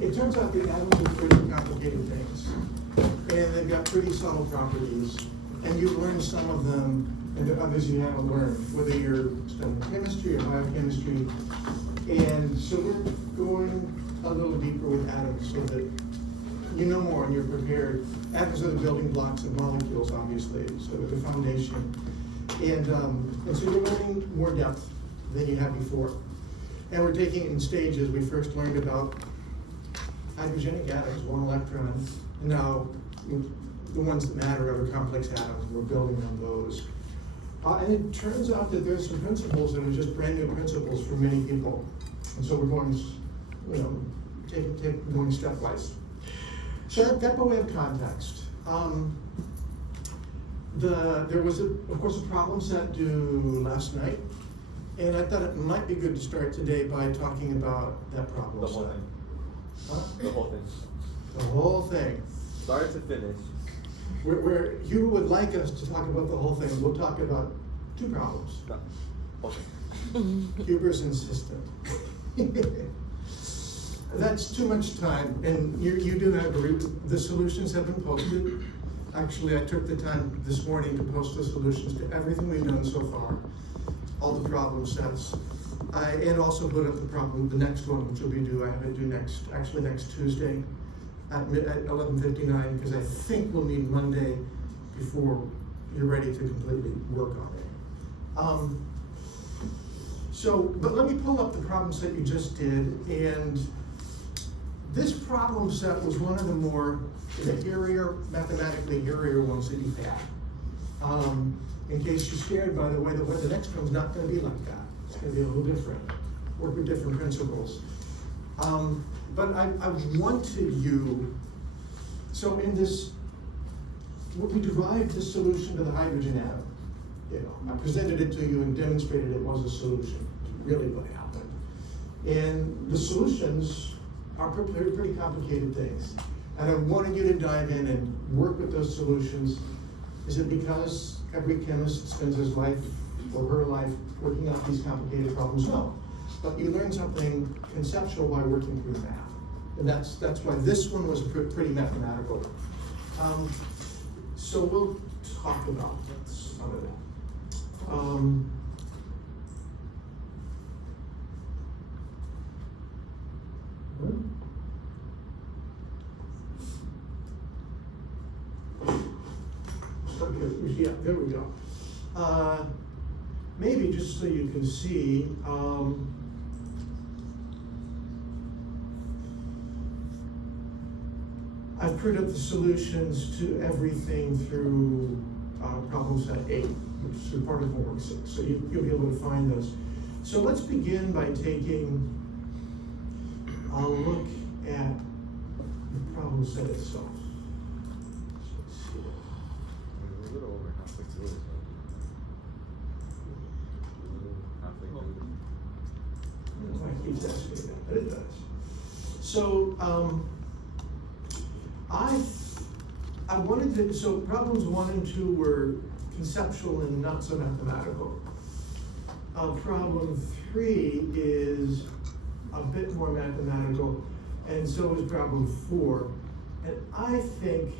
It turns out that atoms are pretty complicated things, and they've got pretty subtle properties, and you've learned some of them, and others you haven't learned, whether you're studying chemistry or biochemistry. And so we're going a little deeper with atoms so that you know more and you're prepared. Atoms are the building blocks of molecules, obviously, so they're the foundation. And so you're learning more depth than you had before. And we're taking it in stages. We first learned about hydrogenic atoms, one electron. And now the ones that matter are the complex atoms. We're building on those. And it turns out that there's some principles that are just brand new principles for many people. And so we're going, going stepwise. So that's by way of context. There was, of course, a problem set due last night. And I thought it might be good to start today by talking about that problem. The whole thing. Huh? The whole thing. The whole thing. Start to finish. Where Hugh would like us to talk about the whole thing, we'll talk about two problems. No. Okay. Huber's insistent. That's too much time, and you do not agree. The solutions have been posted. Actually, I took the time this morning to post the solutions to everything we've done so far, all the problem sets, and also put up the next one, which will be due. I have it due next Tuesday at 11:59, because I think we'll need Monday before you're ready to completely work on it. But let me pull up the problem set you just did, and this problem set was one of the more mathematically hairier ones that you've had. In case you're scared, by the way, the next one's not going to be like that. It's going to be a little different, work with different principles. But I wanted you, so in this, we derived the solution to the hydrogen atom. I presented it to you and demonstrated it was a solution, really what happened. And the solutions are pretty complicated things. And I wanted you to dive in and work with those solutions. Is it because every chemist spends his life or her life working out these complicated problems? No. But you learn something conceptual by working through math. And that's why this one was pretty mathematical. So we'll talk about some of it. Yeah, there we go. Maybe just so you can see, I've printed up the solutions to everything through problem set 8, which is part of homework 6. So you'll be able to find those. So let's begin by taking a look at the problem set itself. We're a little over halfway through it. It keeps asking me that, but it does. So I wanted to, so problems 1 and 2 were conceptual and not so mathematical. Problem 3 is a bit more mathematical, and so is problem 4. And I think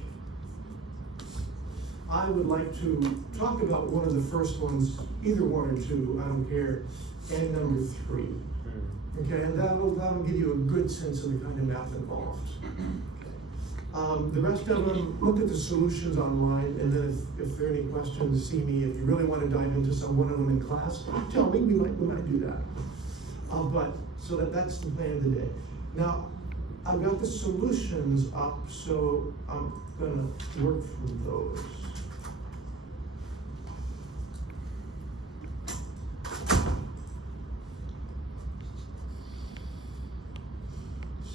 I would like to talk about one of the first ones, either 1 or 2, I don't care, and number 3. Okay, and that'll give you a good sense of the kind of math involved. The rest of them, look at the solutions online, and then if there are any questions, see me. If you really want to dive into one of them in class, tell me, we might do that. So that's the plan of the day. Now, I've got the solutions up, so I'm gonna work through those.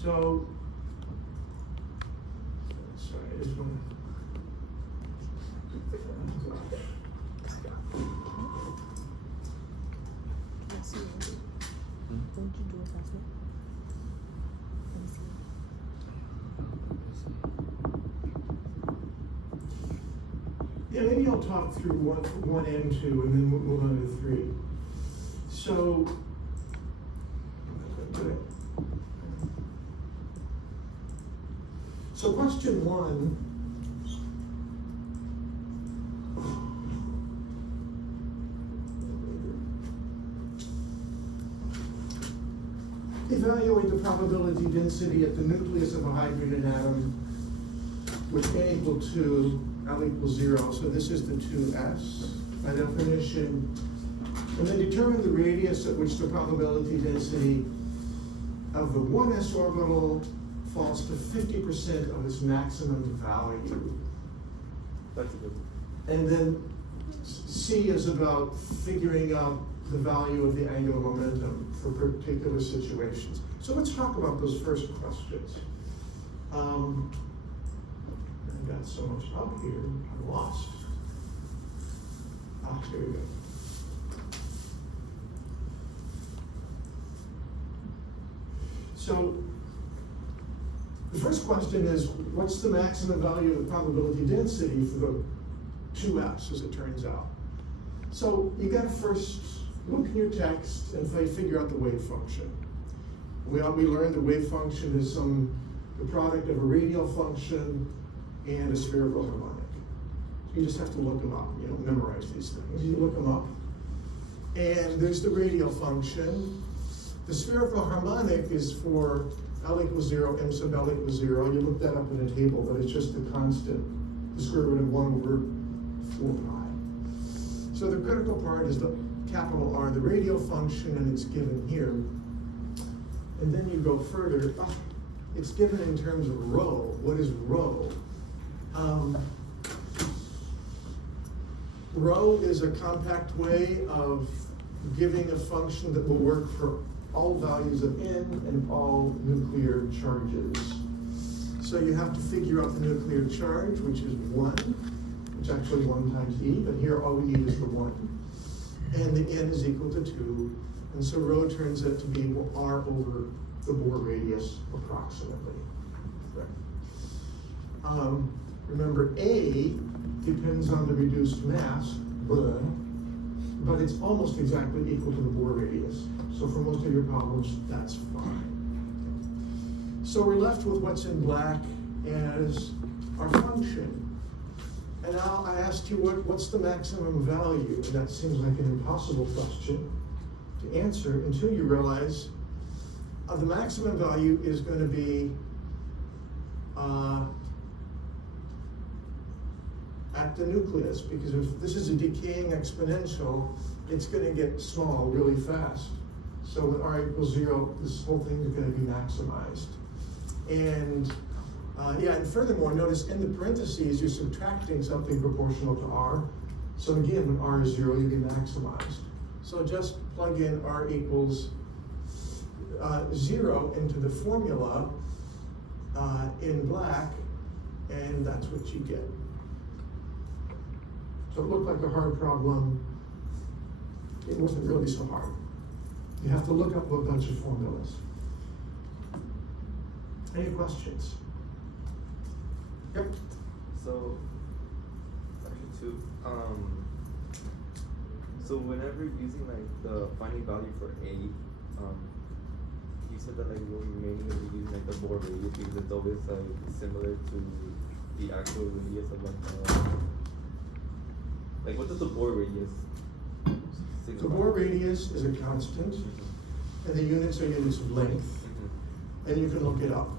So, sorry, I just want to. Don't you do it faster? Let me see. Yeah, maybe I'll talk through one and 2, and then we'll move on to 3. So, So question one. Evaluate the probability density at the nucleus of a hydrogen atom with n equal to L equals 0. So this is the 2s by definition. And then determine the radius at which the probability density of the 1s orbital falls to 50% of its maximum value. That's a good one. And then C is about figuring out the value of the angular momentum for particular situations. So let's talk about those first questions. I got so much up here, I'm lost. Here we go. So the first question is, what's the maximum value of the probability density for the 2s, as it turns out? So you got to first look in your text and figure out the wave function. We learned the wave function is the product of a radial function and a spherical harmonic. So you just have to look them up. You don't memorize these things. You look them up. And there's the radial function. The spherical harmonic is for L equals 0, m sub L equals 0. You look that up in a table, but it's just the constant, the square root of 1 over 4 pi. So the critical part is the capital R, the radial function, and it's given here. And then you go further. It's given in terms of rho. What is rho? Rho is a compact way of giving a function that will work for all values of n and all nuclear charges. So you have to figure out the nuclear charge, which is 1, which is actually 1 times E, but here all we need is the 1. And the n is equal to 2. And so rho turns out to be r over the Bohr radius, approximately. Remember, A depends on the reduced mass, but it's almost exactly equal to the Bohr radius. So for most of your problems, that's fine. So we're left with what's in black as our function. And now I asked you what's the maximum value? And that seems like an impossible question to answer until you realize the maximum value is going to be at the nucleus, because if this is a decaying exponential, it's going to get small really fast. So when r equals 0, this whole thing is going to be maximized. And and furthermore, notice in the parentheses, you're subtracting something proportional to r. So again, when r is 0, you'll be maximized. So just plug in r equals 0 into the formula in black, and that's what you get. So it looked like a hard problem. It wasn't really so hard. You have to look up a bunch of formulas. Any questions? Yep. So, question 2. So whenever using like the finding value for A, you said that like we're mainly going to be using like the Bohr radius because it's always like similar to the actual radius of like what does the Bohr radius signify? The Bohr radius is a constant, and the units are units of length, and you can look it up.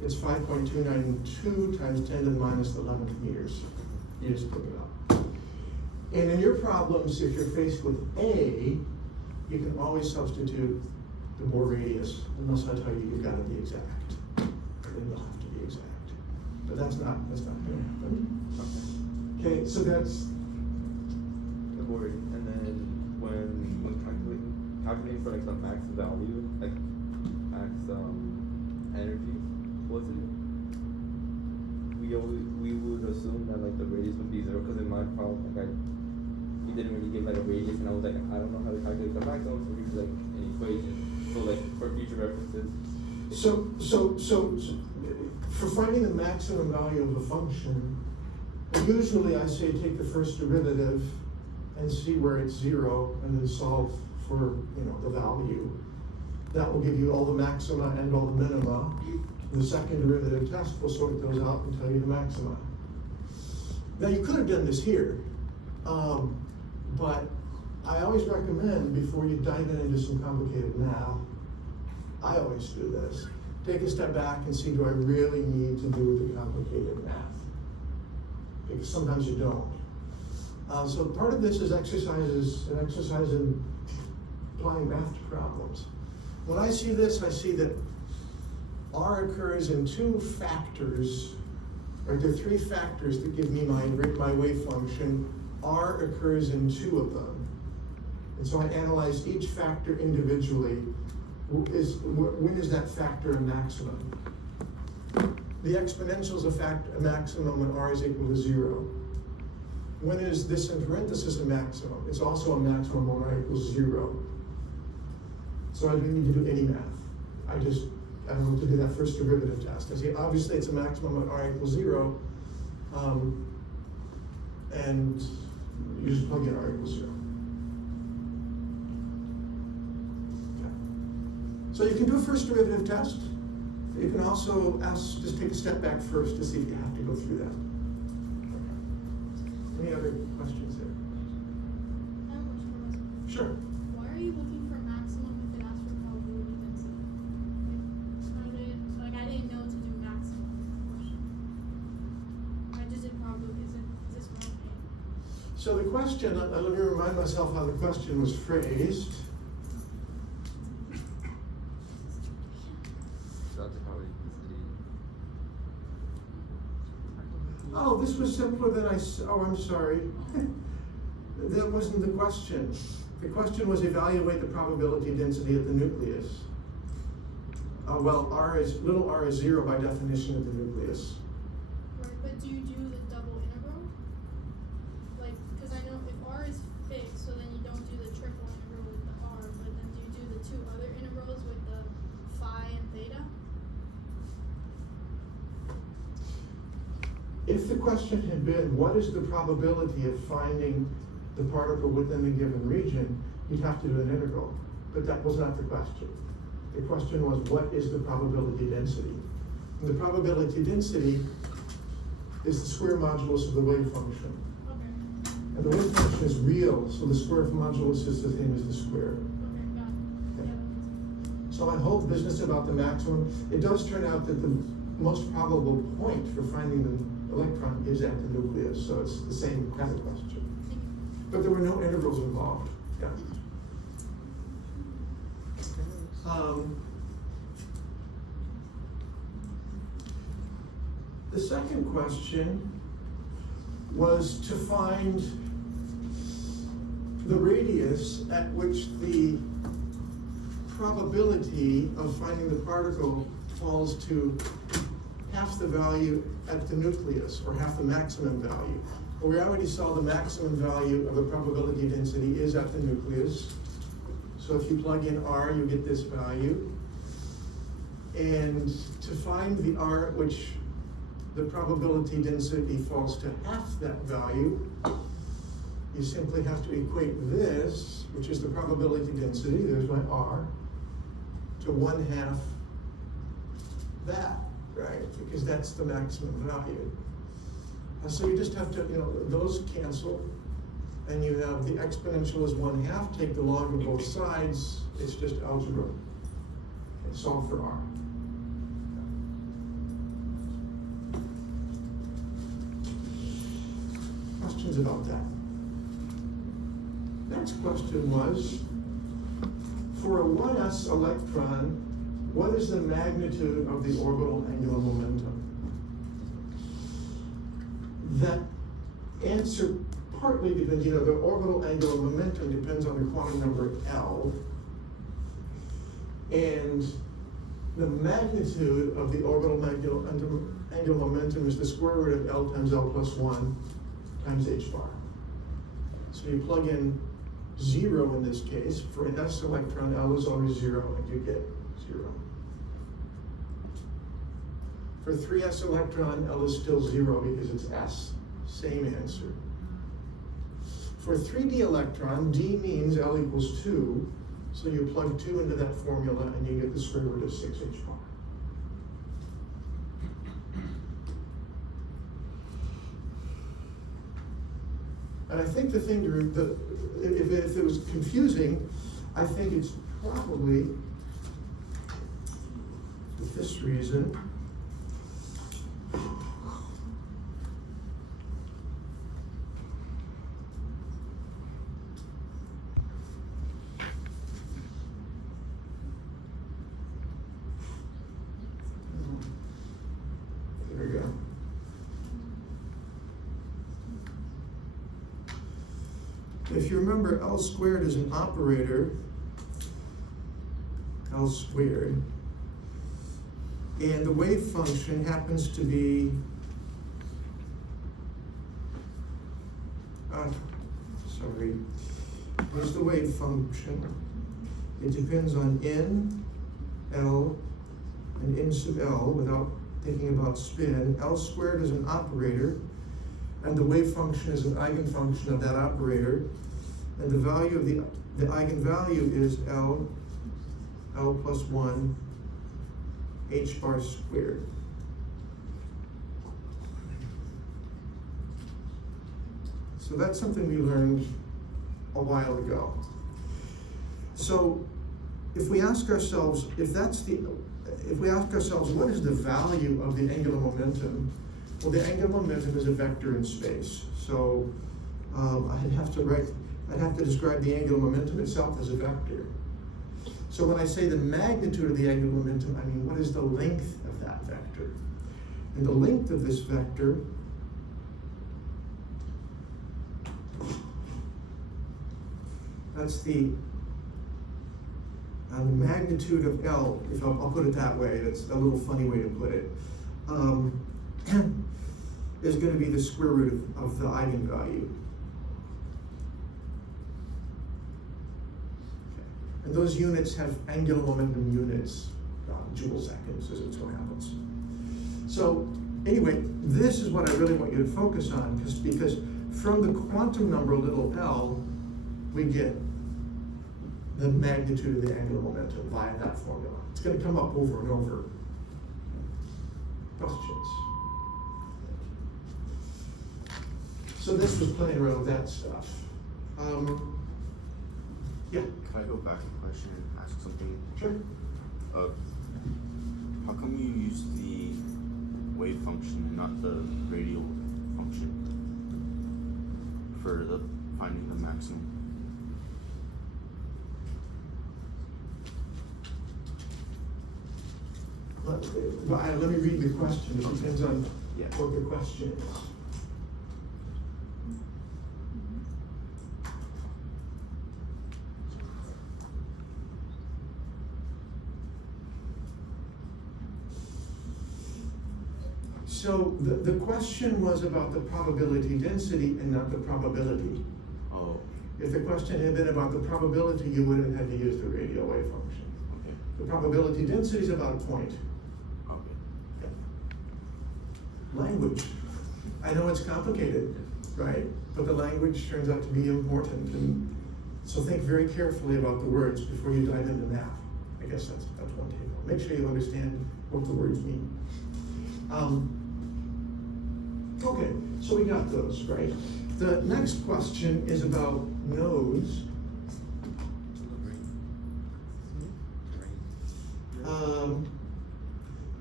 It's 5.292 times 10 to the minus 11th meters. You just look it up. And in your problems, if you're faced with A, you can always substitute the Bohr radius, unless I tell you you've got to be exact. Then you'll have to be exact. But that's not going to happen. Okay, so that's the Bohr radius, and then when calculating for like the max value, like max energy, was it? We would assume that like the radius would be 0 because in my problem he didn't really give like a radius, and I was like, I don't know how to calculate the maximum, so we use like an equation. So like for future references. So for finding the maximum value of a function, usually I say take the first derivative and see where it's 0, and then solve for the value. That will give you all the maxima and all the minima. The second derivative test will sort those out and tell you the maxima. Now, you could have done this here, but I always recommend before you dive into some complicated math, I always do this. Take a step back and see, do I really need to do the complicated math? Because sometimes you don't. So part of this is exercises, an exercise in applying math to problems. When I see this, I see that R occurs in two factors, or there are three factors that give me my wave function. R occurs in two of them. And so I analyze each factor individually. When is that factor a maximum? The exponential is a maximum when R is equal to 0. When is this in parenthesis a maximum? It's also a maximum when R equals 0. So I don't need to do any math. I don't want to do that first derivative test. I see, obviously it's a maximum when R equals 0, and you just plug in R equals 0. Okay. So you can do a first derivative test. You can also just take a step back first to see if you have to go through that. Okay. Any other questions there? I have a question for myself. Sure. Why are you looking for maximum if it asks for probability density? I didn't know to do maximum question. I just did probability. Is this wrong? So the question, let me remind myself how the question was phrased. Oh, this was simpler than I'm sorry. That wasn't the question. The question was evaluate the probability density of the nucleus. Well, little r is 0 by definition of the nucleus. Right, but do you do the double integral? Like, because I know if r is fixed, so then you don't do the triple integral with the r, but then do you do the two other integrals with the phi and theta? If the question had been, what is the probability of finding the particle within a given region, you'd have to do an integral. But that was not the question. The question was, what is the probability density? And the probability density is the square modulus of the wave function. Okay. And the wave function is real, so the square modulus is the same as the square. Okay, got it. Okay. Yeah, that makes sense. So my whole business about the maximum, it does turn out that the most probable point for finding the electron is at the nucleus, so it's the same kind of question. But there were no integrals involved. Yeah. The second question was to find the radius at which the probability of finding the particle falls to half the value at the nucleus, or half the maximum value. Well, we already saw the maximum value of the probability density is at the nucleus. So if you plug in R, you get this value. And to find the R at which the probability density falls to half that value, you simply have to equate this, which is the probability density, there's my R, to 1/2 that, right? Because that's the maximum value. So you just have to, those cancel, and you have the exponential is 1/2, take the log of both sides, it's just algebra. Okay, solve for R. Questions about that? Next question was, for a 1s electron, what is the magnitude of the orbital angular momentum? That answer partly depends, the orbital angular momentum depends on the quantum number L. And the magnitude of the orbital angular momentum is the square root of L times L plus 1 times h bar. So you plug in 0 in this case. For an s electron, L is always 0, and you get 0. For 3s electron, L is still 0 because it's s. Same answer. For 3d electron, d means L equals 2, so you plug 2 into that formula and you get the square root of 6h bar. And I think the thing if it was confusing, I think it's probably for this reason. There we go. If you remember, L squared is an operator, L squared, and the wave function happens to be, here's the wave function. It depends on n, L, and n sub L without thinking about spin. L squared is an operator, and the wave function is an eigenfunction of that operator, and the value of the eigenvalue is L plus 1, h bar squared. So that's something we learned a while ago. So if we ask ourselves, what is the value of the angular momentum? Well, the angular momentum is a vector in space. So I'd have to describe the angular momentum itself as a vector. So when I say the magnitude of the angular momentum, I mean, what is the length of that vector? And the length of this vector that's the magnitude of L, if I'll put it that way. That's a little funny way to put it. Is going to be the square root of the eigenvalue. Okay. And those units have angular momentum units, joule seconds, as it so happens. So anyway, this is what I really want you to focus on, because from the quantum number little l, we get the magnitude of the angular momentum via that formula. It's going to come up over and over. Questions? So this was playing around with that stuff. Yeah? Can I go back to the question and ask something? Sure. How come you use the wave function and not the radial function for finding the maximum? Let me read the question. It depends on what the question is. So the question was about the probability density and not the probability. Oh. If the question had been about the probability, you wouldn't have had to use the radial wave function. Okay. The probability density is about a point. Okay. Language. I know it's complicated, right? But the language turns out to be important. And so think very carefully about the words before you dive into math. I guess that's one take home. Make sure you understand what the words mean. Okay, so we got those, right? The next question is about nodes.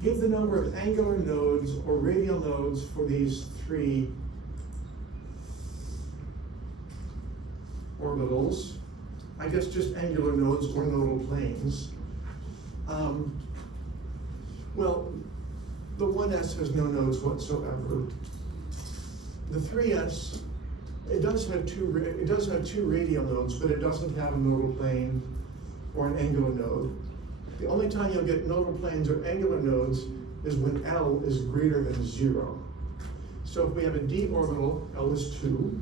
Give the number of angular nodes or radial nodes for these three orbitals. I guess just angular nodes or nodal planes. Well, the 1s has no nodes whatsoever. The 3s, it does have two radial nodes, but it doesn't have a nodal plane or an angular node. The only time you'll get nodal planes or angular nodes is when L is greater than 0. So if we have a d orbital, L is 2.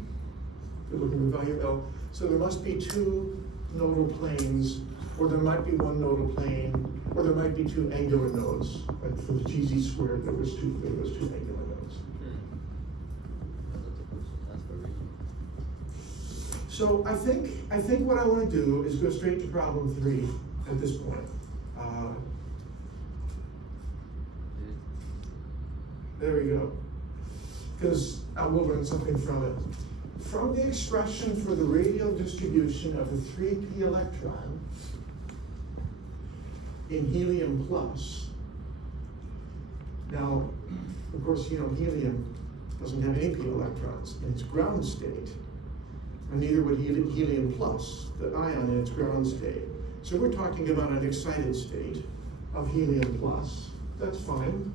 We're looking at the value of L. So there must be two nodal planes, or there might be one nodal plane, or there might be two angular nodes. Like for the GZ squared, there was two angular nodes. So I think what I want to do is go straight to problem 3 at this point. There we go. Because I will learn something from it. from the expression for the radial distribution of the 3p electron in helium plus. Now, of course, you know, helium doesn't have any p electrons in its ground state, and neither would helium plus, the ion in its ground state. So we're talking about an excited state of helium plus. That's fine.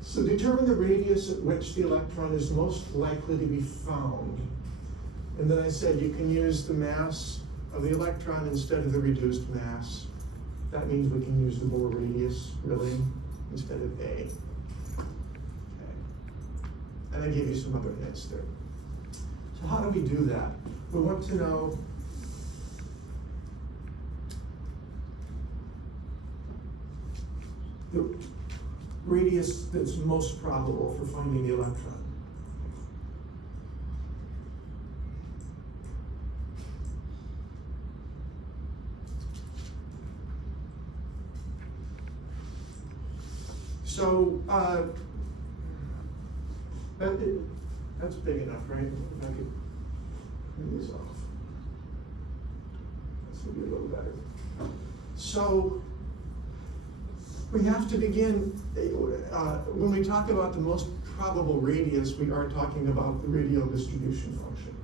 So determine the radius at which the electron is most likely to be found. And then I said you can use the mass of the electron instead of the reduced mass. That means we can use the Bohr radius, really, instead of A. Okay. And I gave you some other hints there. So how do we do that? We want to know the radius that's most probable for finding the electron. So that's big enough, right? If I could turn this off. This will be a little better. So we have to begin, when we talk about the most probable radius, we are talking about the radial distribution function.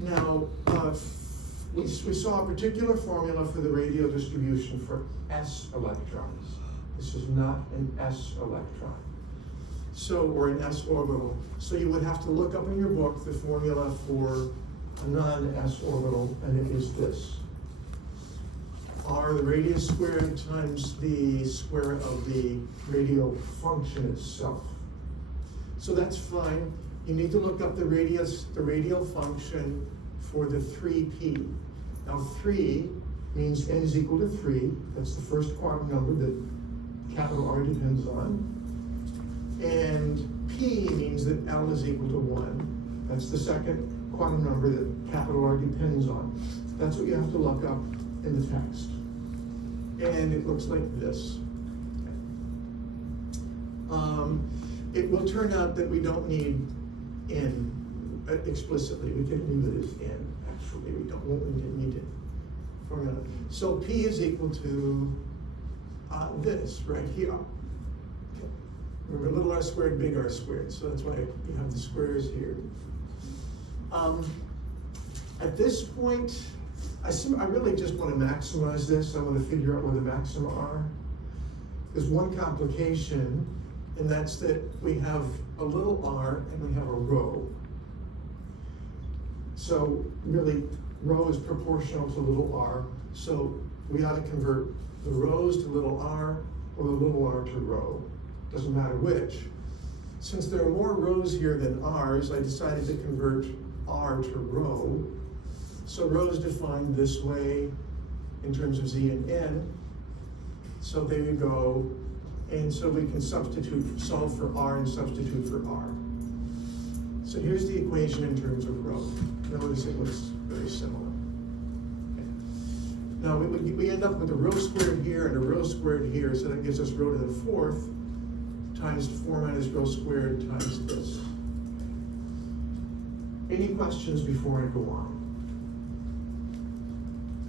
Now, we saw a particular formula for the radial distribution for s electrons. This is not an s electron. So, or an s orbital. So you would have to look up in your book the formula for a non-s orbital, and it is this. R, the radius squared, times the square of the radial function itself. So that's fine. You need to look up the radial function for the 3p. Now 3 means n is equal to 3. That's the first quantum number that capital R depends on. And p means that L is equal to 1. That's the second quantum number that capital R depends on. That's what you have to look up in the text. And it looks like this. It will turn out that we don't need n explicitly. We can leave it as n, actually. We didn't need it. Formula. So p is equal to this right here. Okay. Remember, little r squared, big R squared. So that's why you have the squares here. At this point, I really just want to maximize this. I want to figure out where the maxima are. There's one complication, and that's that we have a little r and we have a rho. So really, rho is proportional to little r. So we ought to convert the rhos to little r or the little r to rho. Doesn't matter which. Since there are more rhos here than r's, I decided to convert r to rho. So rho is defined this way in terms of z and n. So there you go. And so we can solve for r and substitute for r. So here's the equation in terms of rho. Notice it looks very similar. Okay. Now we end up with a rho squared here and a rho squared here, so that gives us rho to the fourth times 4 minus rho squared times this. Any questions before I go on?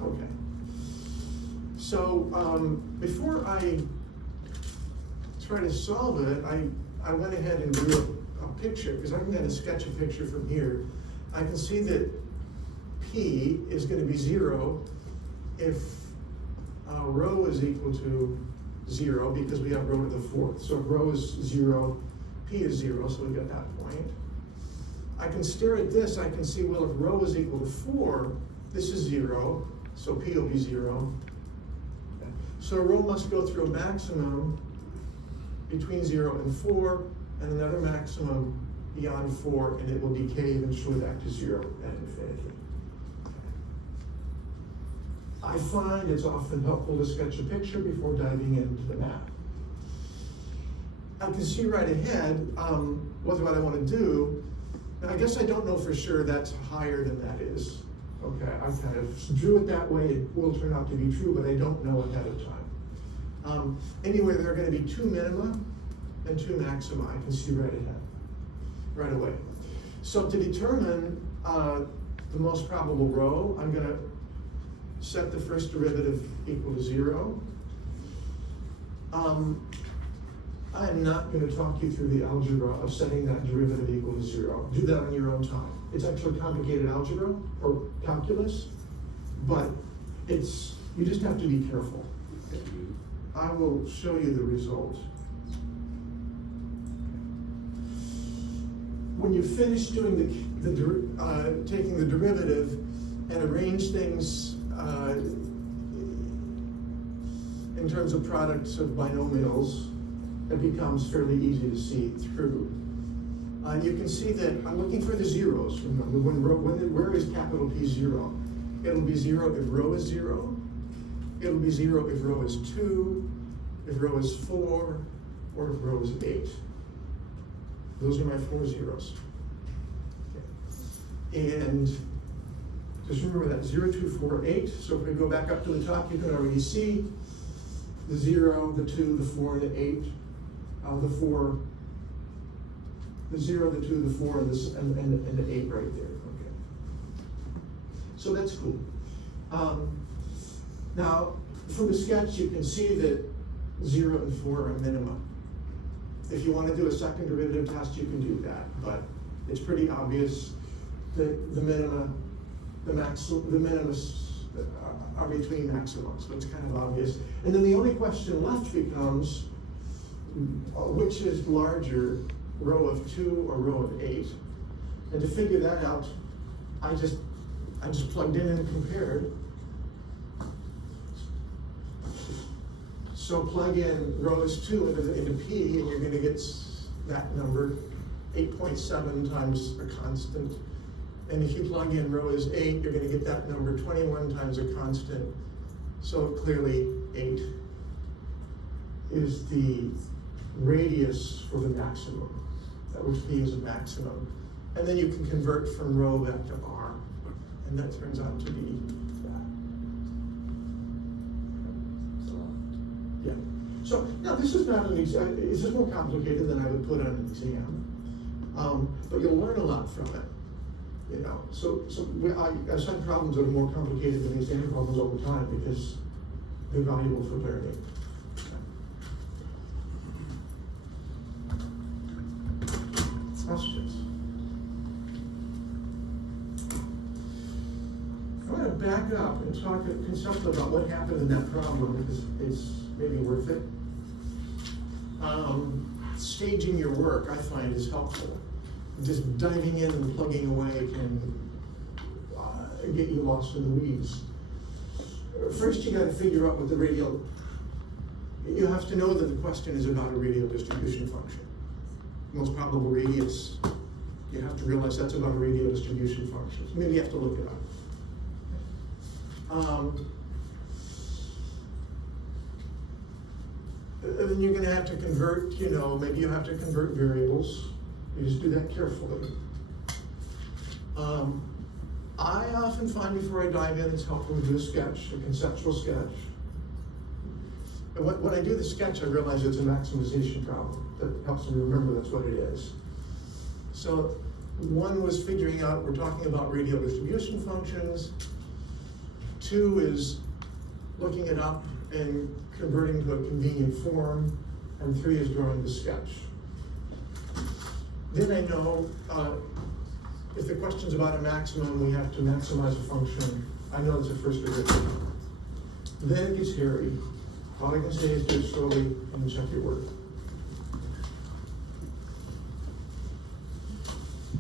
Okay. So before I try to solve it, I went ahead and drew a picture, because I'm going to sketch a picture from here. I can see that P is going to be 0 if rho is equal to 0, because we have rho to the fourth. So if rho is 0, P is 0, so we got that point. I can stare at this, I can see, well, if rho is equal to 4, this is 0, so P will be 0. So rho must go through a maximum between 0 and 4, and another maximum beyond 4, and it will decay eventually back to 0 at infinity. I find it's often helpful to sketch a picture before diving into the math. I can see right ahead what I want to do. Now, I guess I don't know for sure that's higher than that is. Okay, I kind of drew it that way. It will turn out to be true, but I don't know ahead of time. Anyway, there are going to be 2 minima and 2 maxima. I can see right away. So to determine the most probable row, I'm gonna set the first derivative equal to 0. I am not gonna talk you through the algebra of setting that derivative equal to 0. Do that on your own time. It's actually complicated algebra or calculus, but you just have to be careful. I will show you the result. When you finish doing taking the derivative and arrange things in terms of products of binomials, it becomes fairly easy to see through. You can see that I'm looking for the zeros. Remember, where is capital P 0? It'll be 0 if rho is 0. It'll be 0 if rho is 2, if rho is 4, or if rho is 8. Those are my 4 zeros. Okay. And just remember that 0, 2, 4, 8. So if we go back up to the top, you can already see the 0, the 2, the 4, the 8, the 4, the 0, the 2, the 4, and the 8 right there. Okay. So that's cool. Now, from the sketch, you can see that 0 and 4 are minima. If you want to do a second derivative test, you can do that, but it's pretty obvious that the minimas are between maximums, so it's kind of obvious. And then the only question left becomes, which is larger, row of 2 or row of 8? And to figure that out, I just plugged in and compared. So plug in row is 2 into P, and you're going to get that number, 8.7 times a constant. And if you plug in row is 8, you're going to get that number 21 times a constant. So clearly 8 is the radius for the maximum, at which P is a maximum. And then you can convert from rho back to R, and that turns out to be that. Yeah. So now this is not an exam. This is more complicated than I would put on an exam, but you'll learn a lot from it. You know. So I assign problems that are more complicated than exam problems all the time because they're valuable for learning. Questions? I'm going to back up and talk conceptually about what happened in that problem because it's maybe worth it. Staging your work, I find, is helpful. Just diving in and plugging away can get you lost in the weeds. First, you got to figure out what the radial. You have to know that the question is about a radial distribution function. Most probable radius. You have to realize that's about a radial distribution function. So maybe you have to look it up. Then you're going to have to convert, maybe you have to convert variables. You just do that carefully. I often find before I dive in, it's helpful to do a sketch, a conceptual sketch. And when I do the sketch, I realize it's a maximization problem. That helps me remember that's what it is. So one was figuring out, we're talking about radial distribution functions. 2 is looking it up and converting to a convenient form. And 3 is drawing the sketch. Then I know if the question's about a maximum, we have to maximize a function. I know it's a first derivative. Then it gets hairy. All I can say is do it slowly and check your work.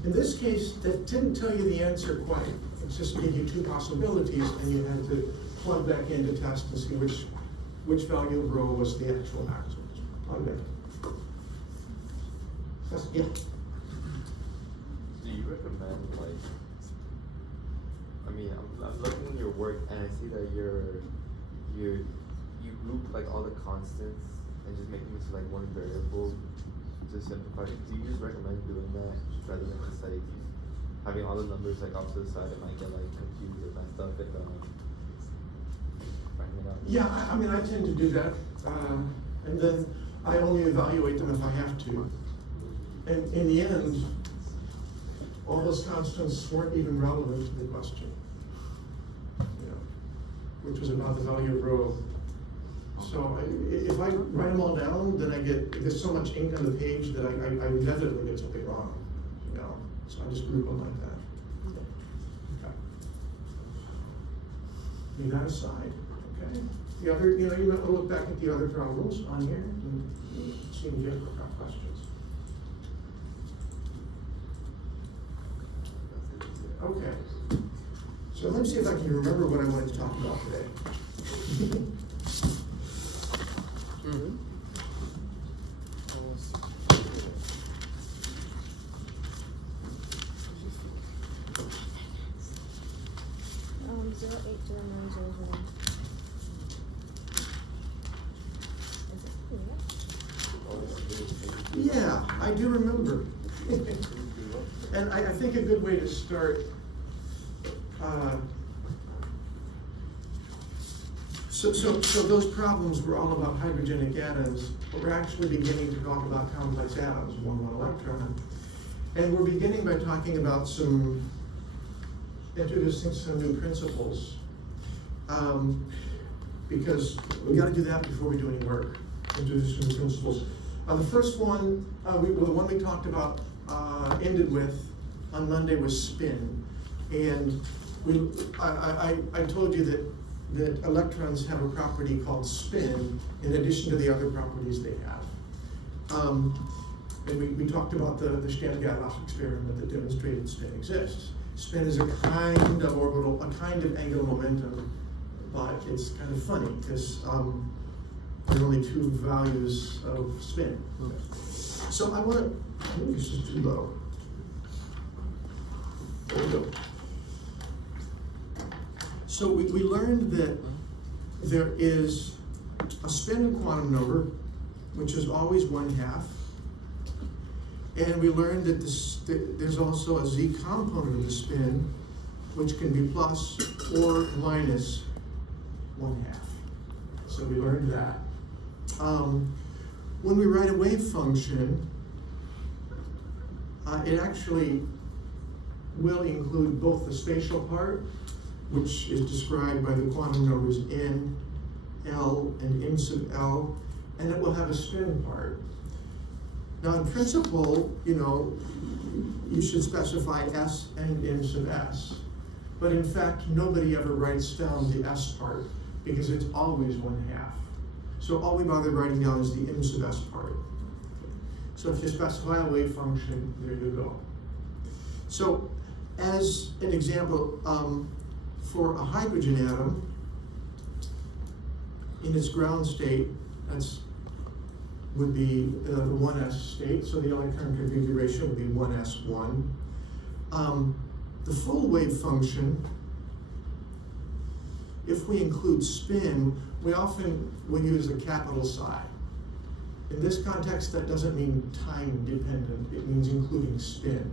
In this case, that didn't tell you the answer quite. It just gave you 2 possibilities, and you had to plug back in to test and see which value of rho was the actual maximum. Plug back in. Yeah. Do you recommend, I'm looking at your work and I see that you group all the constants and just making it to one variable to simplify it. Do you just recommend doing that rather than just having all the numbers off to the side? It might get confused or messed up and finding it out. Yeah, I tend to do that, and then I only evaluate them if I have to. And in the end, all those constants weren't even relevant to the question. Which was about the value of rho. So if I write them all down, then there's so much ink on the page that I inevitably get something wrong, So I just group them like that. Okay. Leave that aside, okay? The other, you might want to look back at the other problems on here and see if you have questions. Okay. So let me see if I can remember what I wanted to talk about today. Mm-hmm. 080900. Is it here? Yeah, I do remember. And I think a good way to start, so those problems were all about hydrogenic atoms, but we're actually beginning to talk about complex atoms, one electron. And we're beginning by talking about introducing some new principles. Because we got to do that before we do any work, introduce some new principles. The first one, the one we talked about, ended with on Monday was spin. And I told you that electrons have a property called spin in addition to the other properties they have. And we talked about the Stern-Gerlach experiment that demonstrated spin exists. Spin is a kind of orbital, a kind of angular momentum, but it's kind of funny because there are only two values of spin. So I want to, I think this is too low. There we go. So we learned that there is a spin quantum number, which is always 1/2. And we learned that there's also a z component of the spin, which can be plus or minus 1/2. So we learned that. When we write a wave function, it actually will include both the spatial part, which is described by the quantum numbers n, l, and m sub l, and it will have a spin part. Now, in principle, you should specify s and m sub s, but in fact, nobody ever writes down the s part because it's always 1/2. So all we bother writing down is the m sub s part. So if you specify a wave function, there you go. So as an example, for a hydrogen atom, in its ground state, would be the 1s state, so the electron configuration would be 1s1. The full wave function, if we include spin, we often will use a capital psi. In this context, that doesn't mean time dependent, it means including spin.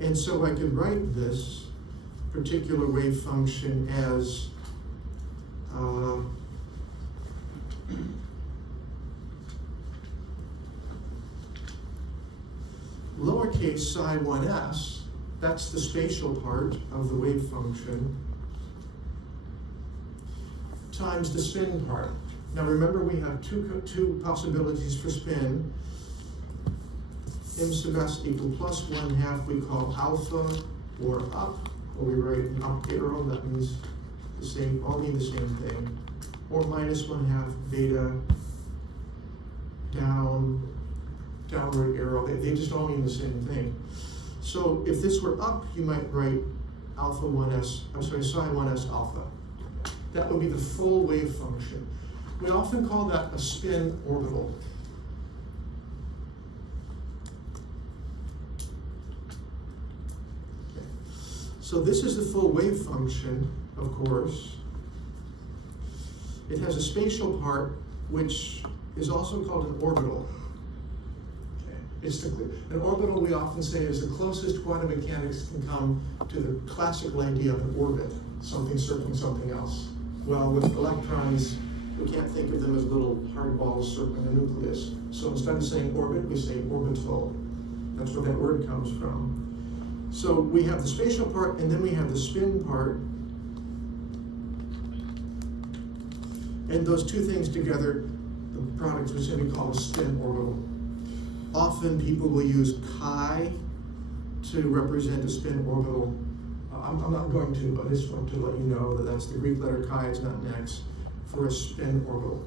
And so I could write this particular wave function as lowercase psi 1s, that's the spatial part of the wave function, times the spin part. Now remember, we have two possibilities for spin. M sub s equal plus 1/2 we call alpha or up, or we write an up arrow, that means the same, all mean the same thing, or minus 1/2 beta downward arrow, they just all mean the same thing. So if this were up, you might write psi 1s alpha. That would be the full wave function. We often call that a spin orbital. Okay. So this is the full wave function, of course. It has a spatial part, which is also called an orbital. An orbital, we often say, is the closest quantum mechanics can come to the classical idea of an orbit, something circling something else. Well, with electrons, we can't think of them as little hard balls circling a nucleus. So instead of saying orbit, we say orbital. That's where that word comes from. So we have the spatial part, and then we have the spin part. And those two things together, the product is going to be called a spin orbital. Often people will use chi to represent a spin orbital. I'm not going to, but I just want to let you know that that's the Greek letter chi, it's not an X, for a spin orbital.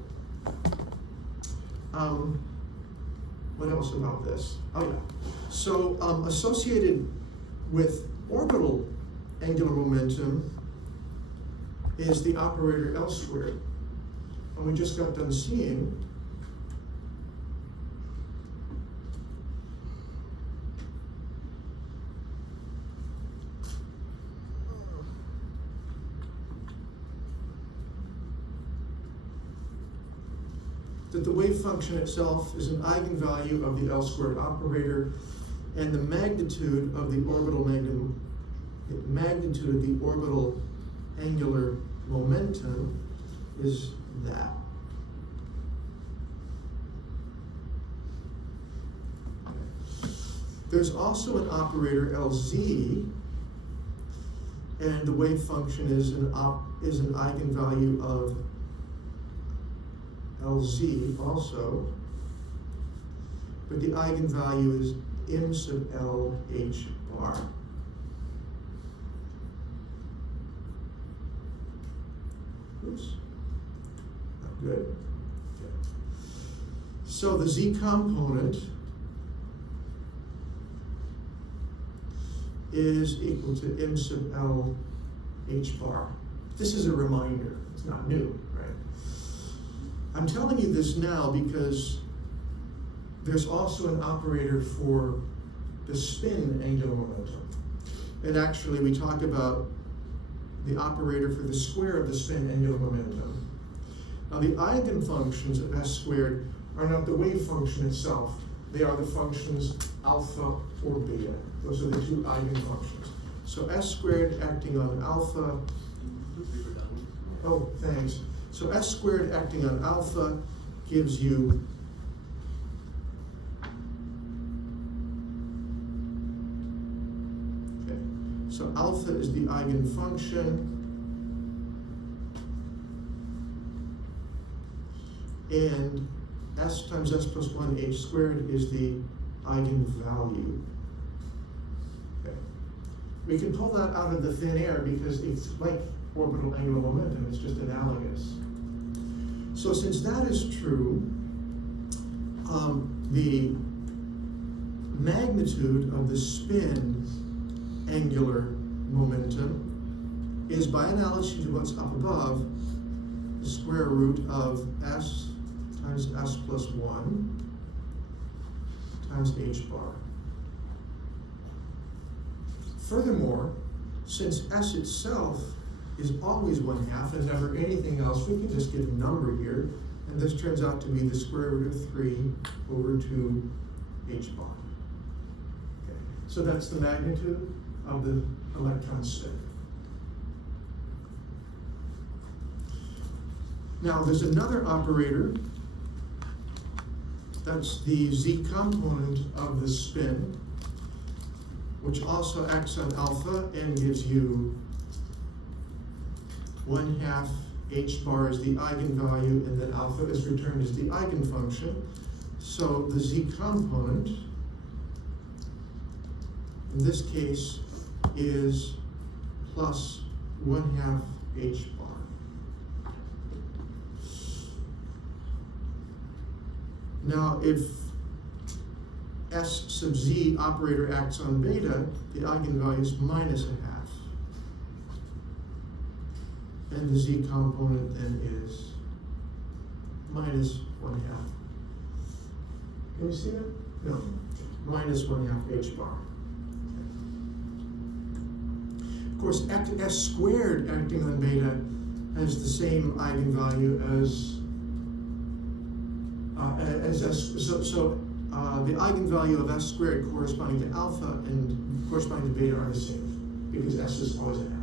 What else about this? Oh yeah. So associated with orbital angular momentum is the operator L squared. And we just got done seeing that the wave function itself is an eigenvalue of the L squared operator, and the magnitude of the orbital angular momentum is that. There's also an operator LZ, and the wave function is an eigenvalue of LZ also, but the eigenvalue is m sub L h bar. Oops, not good. Okay. So the Z component is equal to m sub L h bar. This is a reminder, it's not new, right? I'm telling you this now because there's also an operator for the spin angular momentum. And actually we talked about the operator for the square of the spin angular momentum. Now the eigenfunctions of S squared are not the wave function itself, they are the functions alpha or beta. Those are the two eigenfunctions. So S squared acting on alpha. Oh, thanks. So S squared acting on alpha gives you so alpha is the eigenfunction, and S times S plus 1 h squared is the eigenvalue. Okay. We can pull that out of the thin air because it's like orbital angular momentum, it's just analogous. So since that is true, the magnitude of the spin angular momentum is, by analogy to what's up above, the square root of S times S plus 1 times h bar. Furthermore, since S itself is always 1/2 and never anything else, we can just get a number here, and this turns out to be the square root of 3 over 2 h bar. Okay. So that's the magnitude of the electron spin. Now there's another operator, that's the Z component of the spin, which also acts on alpha and gives you 1/2 h bar is the eigenvalue, and then alpha is returned as the eigenfunction. So the Z component, in this case, is plus 1/2 h bar. Now, if S sub Z operator acts on beta, the eigenvalue is minus 1/2. And the Z component then is minus 1/2. Can you see that? No, minus 1/2 h bar. Of course, S squared acting on beta has the same eigenvalue as the eigenvalue of S squared corresponding to alpha and corresponding to beta are the same, because S is always an F.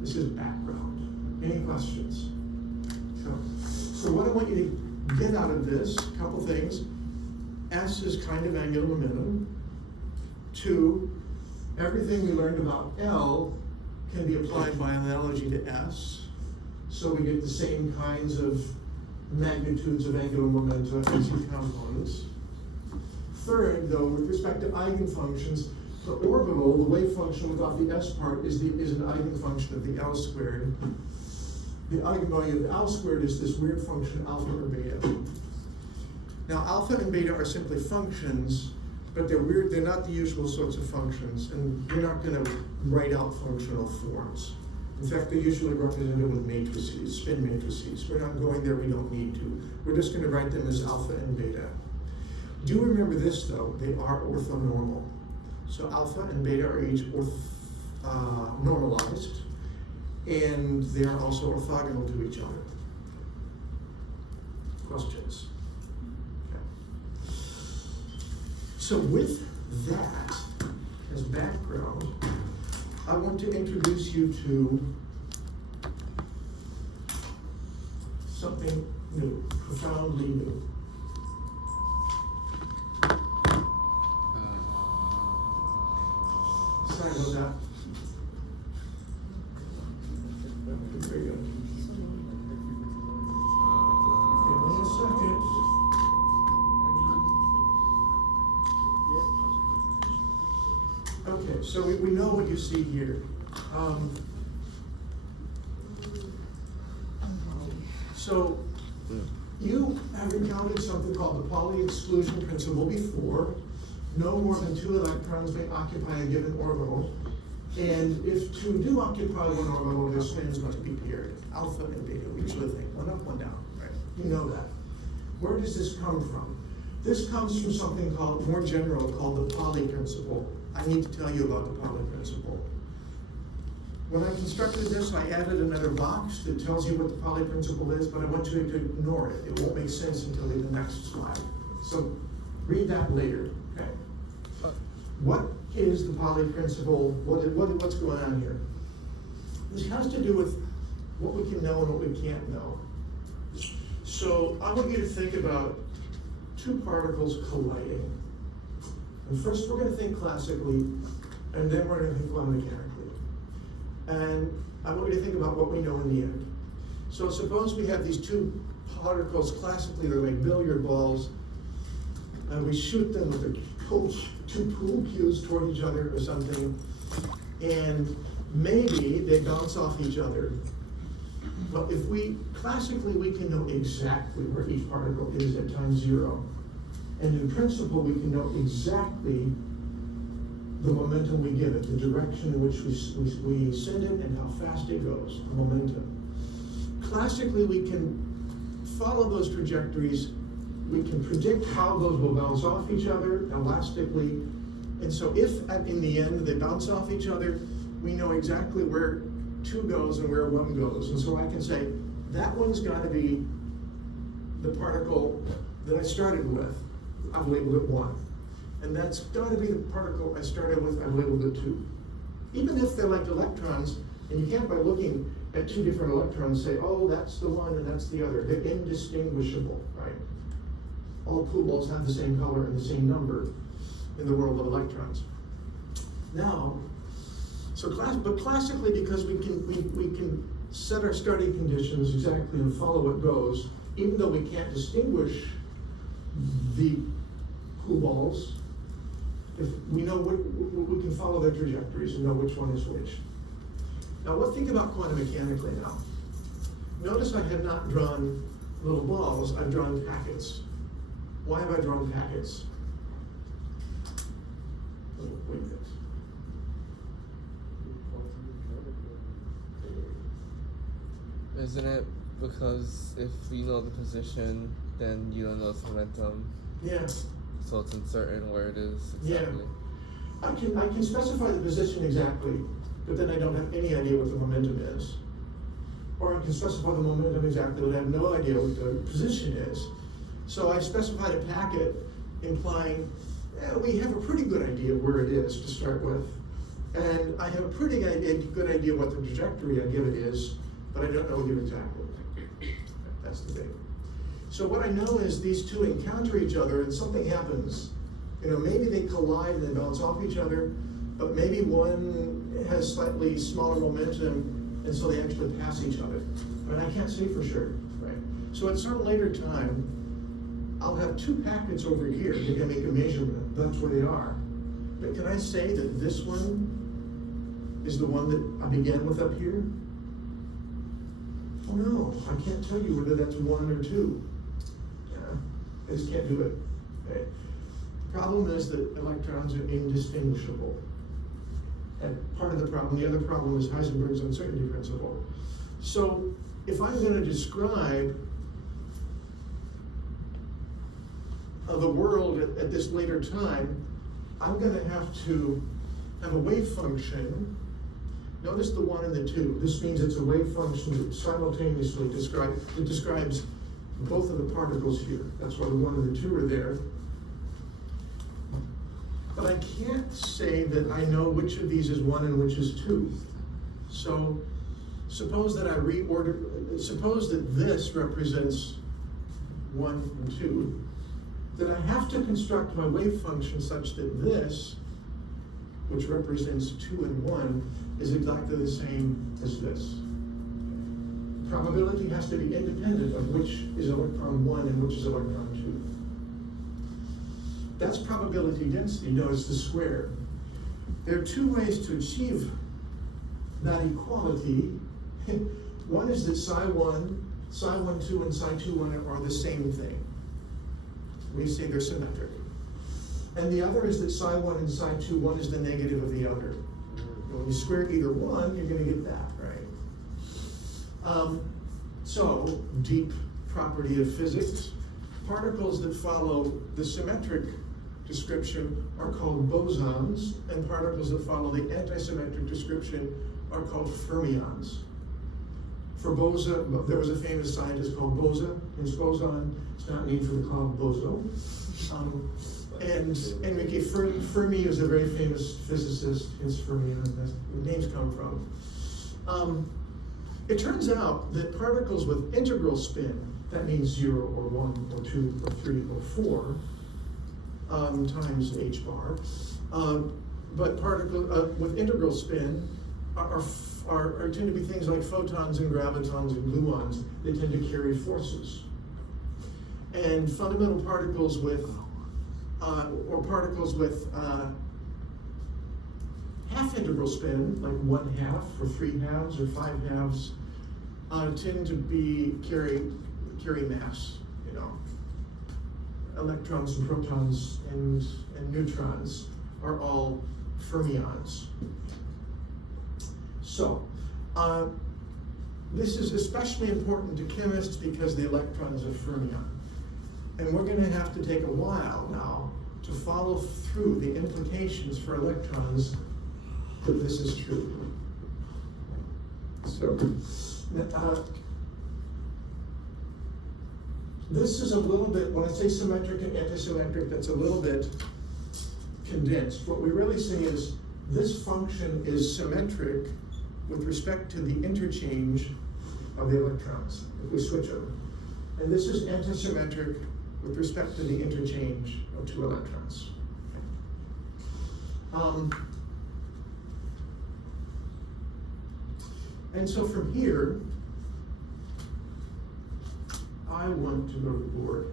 This is background. Any questions? So what I want you to get out of this, a couple things. S is kind of angular momentum. 2, everything we learned about L can be applied by analogy to S. So we get the same kinds of magnitudes of angular momenta as the components. Third, though, with respect to eigenfunctions, the orbital, the wave function without the S part, is an eigenfunction of the L squared. The eigenvalue of the L squared is this weird function alpha or beta. Now, alpha and beta are simply functions, but they're weird. They're not the usual sorts of functions, and you're not going to write out functional forms. In fact, they're usually represented with matrices, spin matrices. We're not going there, we don't need to. We're just going to write them as alpha and beta. Do remember this, though, they are orthonormal. So alpha and beta are each normalized, and they are also orthogonal to each other. Questions? Okay. So with that as background, I want to introduce you to something new, profoundly new. Sorry about that. Very good. Give me a second. Okay, so we know what you see here. So you have encountered something called the Pauli exclusion principle before. No more than 2 electrons may occupy a given orbital. And if 2 do occupy one orbital, their spins must be paired. Alpha and beta, we usually think one up, one down, right? You know that. Where does this come from? This comes from something called, more general, called the Pauli principle. I need to tell you about the Pauli principle. When I constructed this, I added another box that tells you what the Pauli principle is, but I want you to ignore it. It won't make sense until the next slide. So read that later, okay? What is the Pauli principle? What's going on here? This has to do with what we can know and what we can't know. So I want you to think about 2 particles colliding. And first we're going to think classically, and then we're going to think quantum mechanically. And I want you to think about what we know in the end. So suppose we have these 2 particles, classically they're like billiard balls, and we shoot them with a coach, 2 pool cues toward each other or something, and maybe they bounce off each other. But if classically we can know exactly where each particle is at time 0. And in principle, we can know exactly the momentum we give it, the direction in which we send it and how fast it goes, the momentum. Classically, we can follow those trajectories. We can predict how those will bounce off each other elastically. And so if in the end they bounce off each other, we know exactly where 2 goes and where 1 goes. And so I can say, that one's got to be the particle that I started with. I've labeled it 1. And that's got to be the particle I started with, I've labeled it 2. Even if they're like electrons, and you can't by looking at 2 different electrons say, oh, that's the one and that's the other. They're indistinguishable, right? All pool balls have the same color and the same number in the world of electrons. Now, but classically, because we can set our starting conditions exactly and follow what goes, even though we can't distinguish the pool balls, if we know we can follow their trajectories and know which one is which. Now, think about quantum mechanically now. Notice I have not drawn little balls, I've drawn packets. Why have I drawn packets? Wait a minute. Isn't it because if you know the position, then you don't know its momentum? Yeah. So it's uncertain where it is exactly. Yeah. I can specify the position exactly, but then I don't have any idea what the momentum is. Or I can specify the momentum exactly, but I have no idea what the position is. So I specified a packet implying we have a pretty good idea where it is to start with. And I have a pretty good idea what the trajectory I give it is, but I don't know here exactly. That's the thing. So what I know is these 2 encounter each other and something happens. You know, maybe they collide and they bounce off each other, but maybe one has slightly smaller momentum, and so they actually pass each other. I mean, I can't say for sure, right? So at some later time, I'll have two packets over here. Maybe I make a measurement. That's where they are. But can I say that this one is the one that I began with up here? Oh no, I can't tell you whether that's one or two. Yeah, I just can't do it. Okay. Problem is that electrons are indistinguishable. And part of the problem, the other problem is Heisenberg's uncertainty principle. So if I'm going to describe the world at this later time, I'm going to have to have a wave function. Notice the 1 and the 2. This means it's a wave function that simultaneously describes both of the particles here. That's why the 1 and the 2 are there. But I can't say that I know which of these is 1 and which is 2. So suppose that suppose that this represents 1 and 2. Then I have to construct my wave function such that this, which represents 2 and 1, is exactly the same as this. Probability has to be independent of which is electron 1 and which is electron 2. That's probability density, known as the square. There are two ways to achieve that equality. One is that psi 1, 2, and psi 2, 1 are the same thing. We say they're symmetric. And the other is that psi 1 and psi 2, 1 is the negative of the other. When you square either one, you're going to get that, right? So, deep property of physics. Particles that follow the symmetric description are called bosons, and particles that follow the antisymmetric description are called fermions. For boson, there was a famous scientist called Bose. His boson, it's not named for the cloud boson. And Enrique Fermi is a very famous physicist, hence fermion, that's where the names come from. It turns out that particles with integral spin, that means 0 or 1 or 2 or 3 or 4 times h bar, but particles with integral spin tend to be things like photons and gravitons and gluons. They tend to carry forces. And fundamental particles with half integral spin, like 1/2 or 3/2 or 5/2, tend to carry mass. You know, electrons and protons and neutrons are all fermions. So, this is especially important to chemists because the electron is a fermion. And we're going to have to take a while now to follow through the implications for electrons that this is true. So, this is a little bit, when I say symmetric and antisymmetric, that's a little bit condensed. What we really say is this function is symmetric with respect to the interchange of the electrons, if we switch over. And this is antisymmetric with respect to the interchange of two electrons. And so from here, I want to go to the board.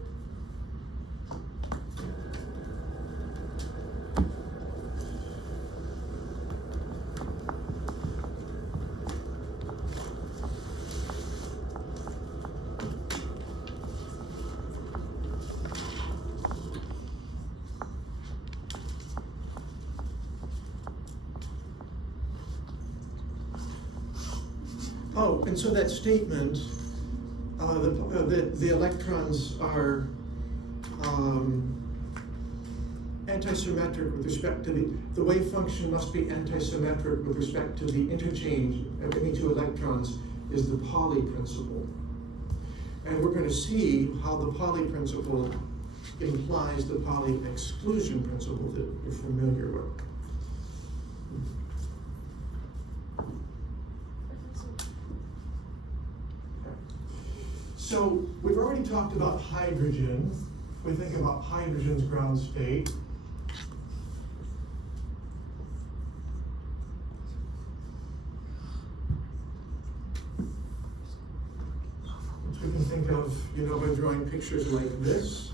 Oh, and so that statement, the electrons are antisymmetric with respect to the wave function must be antisymmetric with respect to the interchange of any two electrons, is the Pauli principle. And we're going to see how the Pauli principle implies the Pauli exclusion principle that you're familiar with. So we've already talked about hydrogen. We think about hydrogen's ground state. you know, by drawing pictures like this.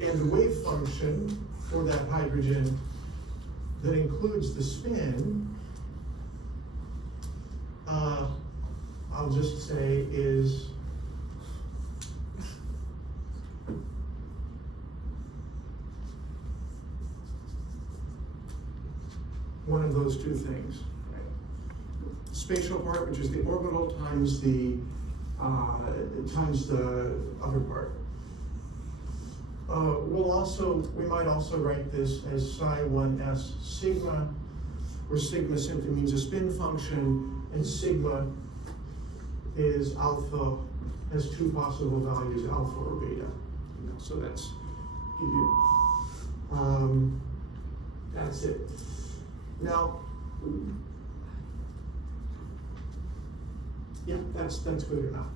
And the wave function for that hydrogen that includes the spin, I'll just say is one of those two things. Spatial part, which is the orbital, times the other part. We might also write this as psi1s sigma, where sigma simply means a spin function, and sigma is alpha, has two possible values, alpha or beta. You know, so that's give you, that's it. Now, yeah, that's good enough.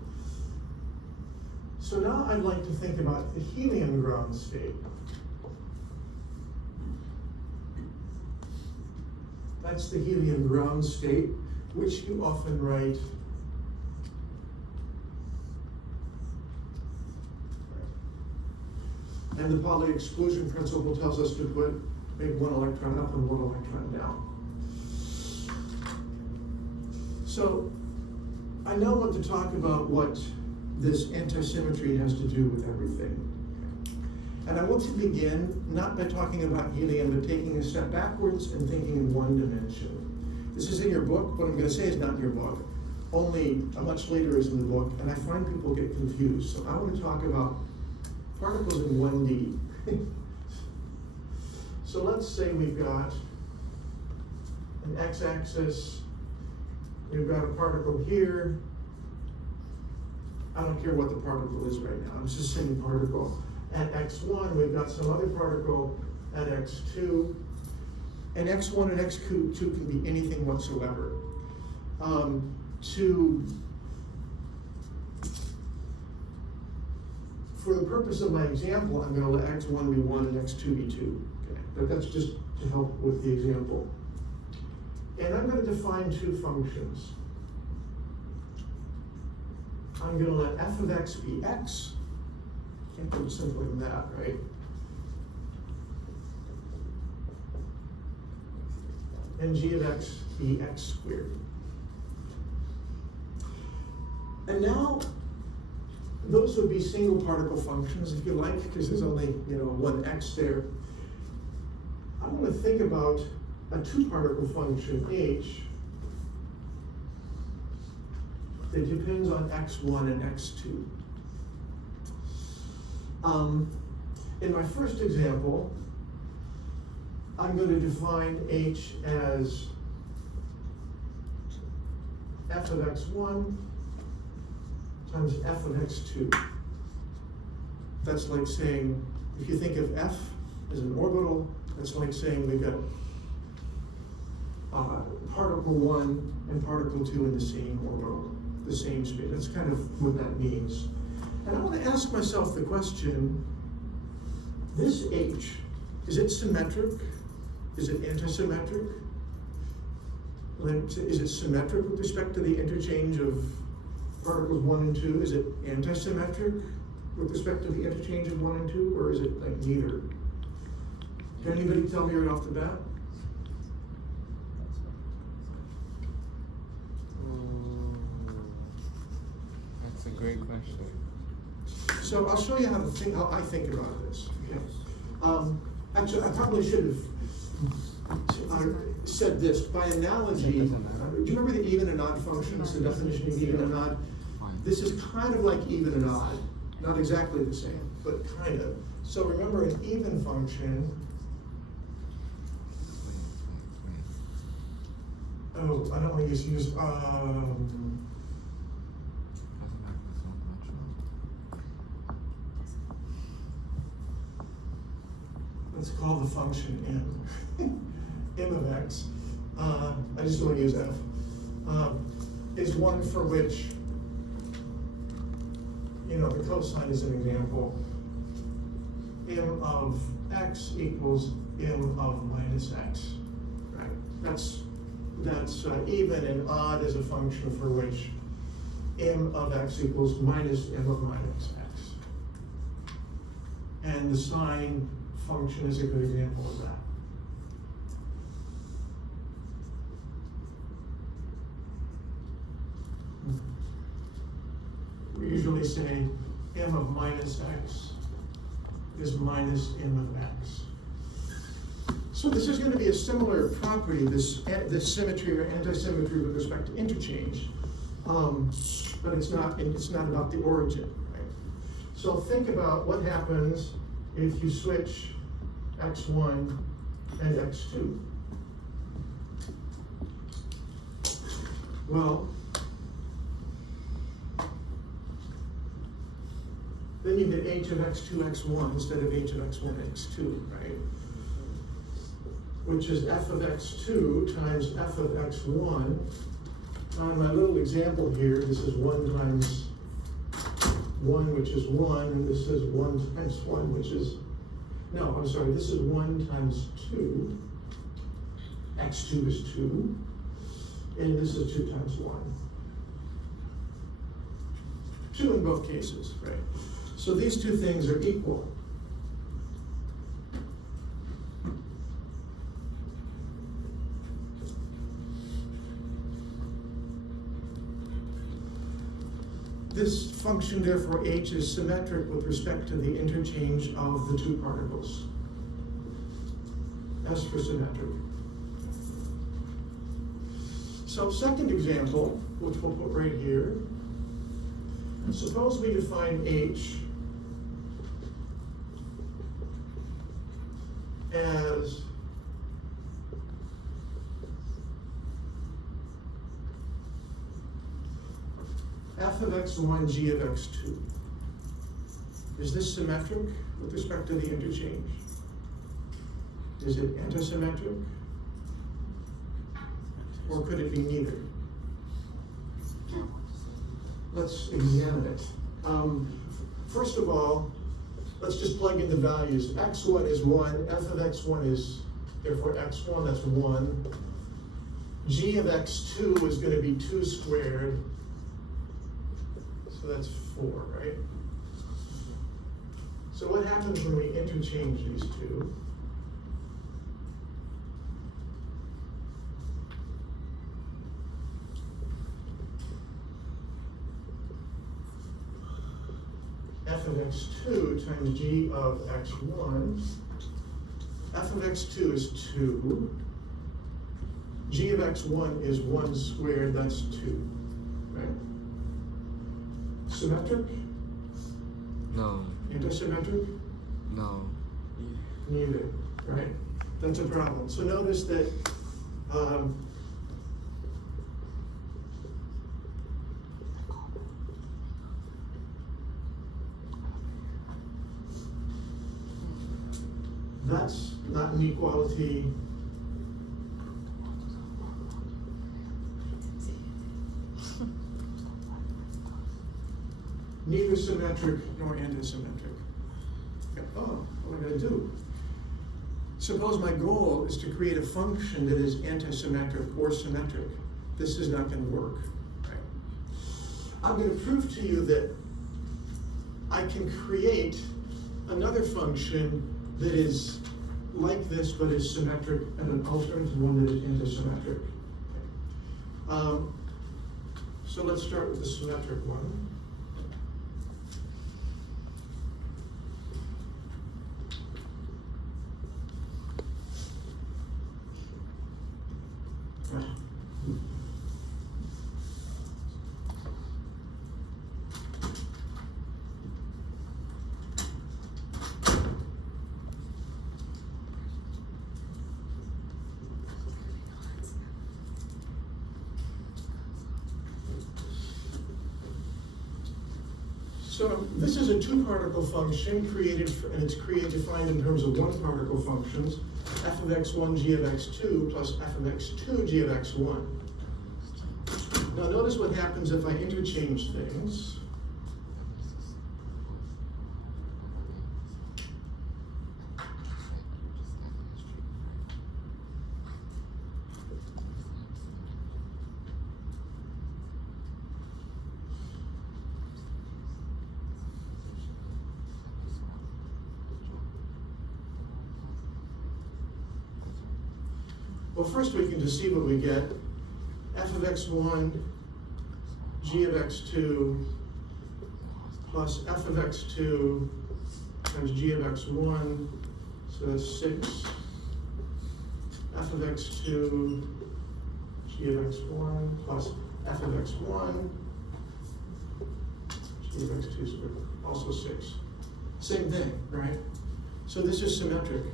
So now I'd like to think about the helium ground state. That's the helium ground state, which you often write and the Pauli exclusion principle tells us to make one electron up and one electron down. So I now want to talk about what this antisymmetry has to do with everything. And I want to begin not by talking about helium, but taking a step backwards and thinking in one dimension. This is in your book. What I'm going to say is not in your book. Only much later is in the book, and I find people get confused. So I want to talk about particles in 1D. So let's say we've got an x-axis, we've got a particle here. I don't care what the particle is right now, I'm just saying particle. At x1, we've got some other particle at x2. And x1 and x2 can be anything whatsoever. For the purpose of my example, I'm going to let x1 be 1 and x2 be 2. Okay? But that's just to help with the example. And I'm going to define two functions. I'm going to let f of x be x. Can't do it simpler than that, right? And g of x be x squared. And now, those would be single particle functions, if you like, because there's only, one x there. I want to think about a two particle function, h, that depends on x1 and x2. In my first example, I'm going to define h as f of x1 times f of x2. That's like saying, if you think of f as an orbital, that's like saying we've got particle 1 and particle 2 in the same orbital, the same space. That's kind of what that means. And I want to ask myself the question, this h, is it symmetric? Is it antisymmetric? Is it symmetric with respect to the interchange of particles 1 and 2? Is it antisymmetric with respect to the interchange of 1 and 2, or is it like neither? Can anybody tell me right off the bat? That's a great question. So I'll show you how I think about this. Okay. Actually, I probably should have said this by analogy. Do you remember the even and odd functions? The definition of even and odd. This is kind of like even and odd, not exactly the same, but kind of. So remember, an even function. Oh, I don't want to use. Let's call the function m. M of x. I just don't want to use f. Is one for which, the cosine is an example. M of x equals m of minus x. Right. That's even and odd as a function for which m of x equals minus m of minus x. And the sine function is a good example of that. We usually say m of minus x is minus m of x. So this is going to be a similar property, this symmetry or antisymmetry with respect to interchange, but it's not about the origin, right? So think about what happens if you switch x1 and x2. Well, then you get h of x2, x1 instead of h of x1, x2, right? Which is f of x2 times f of x1. On my little example here, this is 1 times 1, which is 1, and this is 1 times 1, which is, no, I'm sorry, this is 1 times 2. x2 is 2, and this is 2 times 1. 2 in both cases, right? So these two things are equal. This function, therefore, h is symmetric with respect to the interchange of the two particles. S for symmetric. So second example, which we'll put right here. Suppose we define h as f of x1, g of x2. Is this symmetric with respect to the interchange? Is it antisymmetric? Or could it be neither? Let's examine it. First of all, let's just plug in the values. x1 is 1, f of x1 is, therefore x1, that's 1. G of x2 is going to be 2 squared, so that's 4, right? So what happens when we interchange these two? F of x2 times g of x1. F of x2 is 2. G of x1 is 1 squared, that's 2, right? Symmetric? No. Antisymmetric? No. Neither, right? That's a problem. So notice that that's not an equality. Neither symmetric nor antisymmetric. Oh, what am I going to do? Suppose my goal is to create a function that is antisymmetric or symmetric. This is not going to work. Right? I'm going to prove to you that I can create another function that is like this but is symmetric and an alternative one that is antisymmetric. Okay. So let's start with the symmetric one. So this is a two-particle function created, and it's defined in terms of one-particle functions, f of x1 g of x2 plus f of x2 g of x1. Now notice what happens if I interchange things. Well, first we can just see what we get. F of x1, g of x2, plus f of x2 times g of x1, so that's 6. F of x2, g of x1, plus f of x1, g of x2 squared, also 6. Same thing, right? So this is symmetric.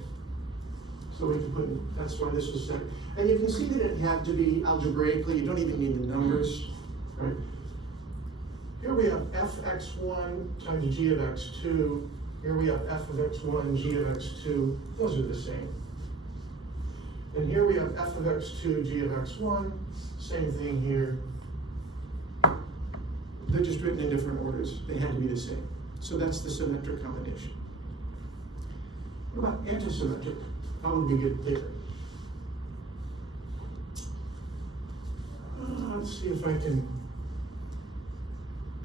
So we can put, that's why this was set. And you can see that it had to be algebraically, you don't even need the numbers, right? Here we have fx1 times g of x2. Here we have f of x1, g of x2. Those are the same. And here we have f of x2, g of x1. Same thing here. They're just written in different orders. They had to be the same. So that's the symmetric combination. What about antisymmetric? How would we get there? Let's see if I can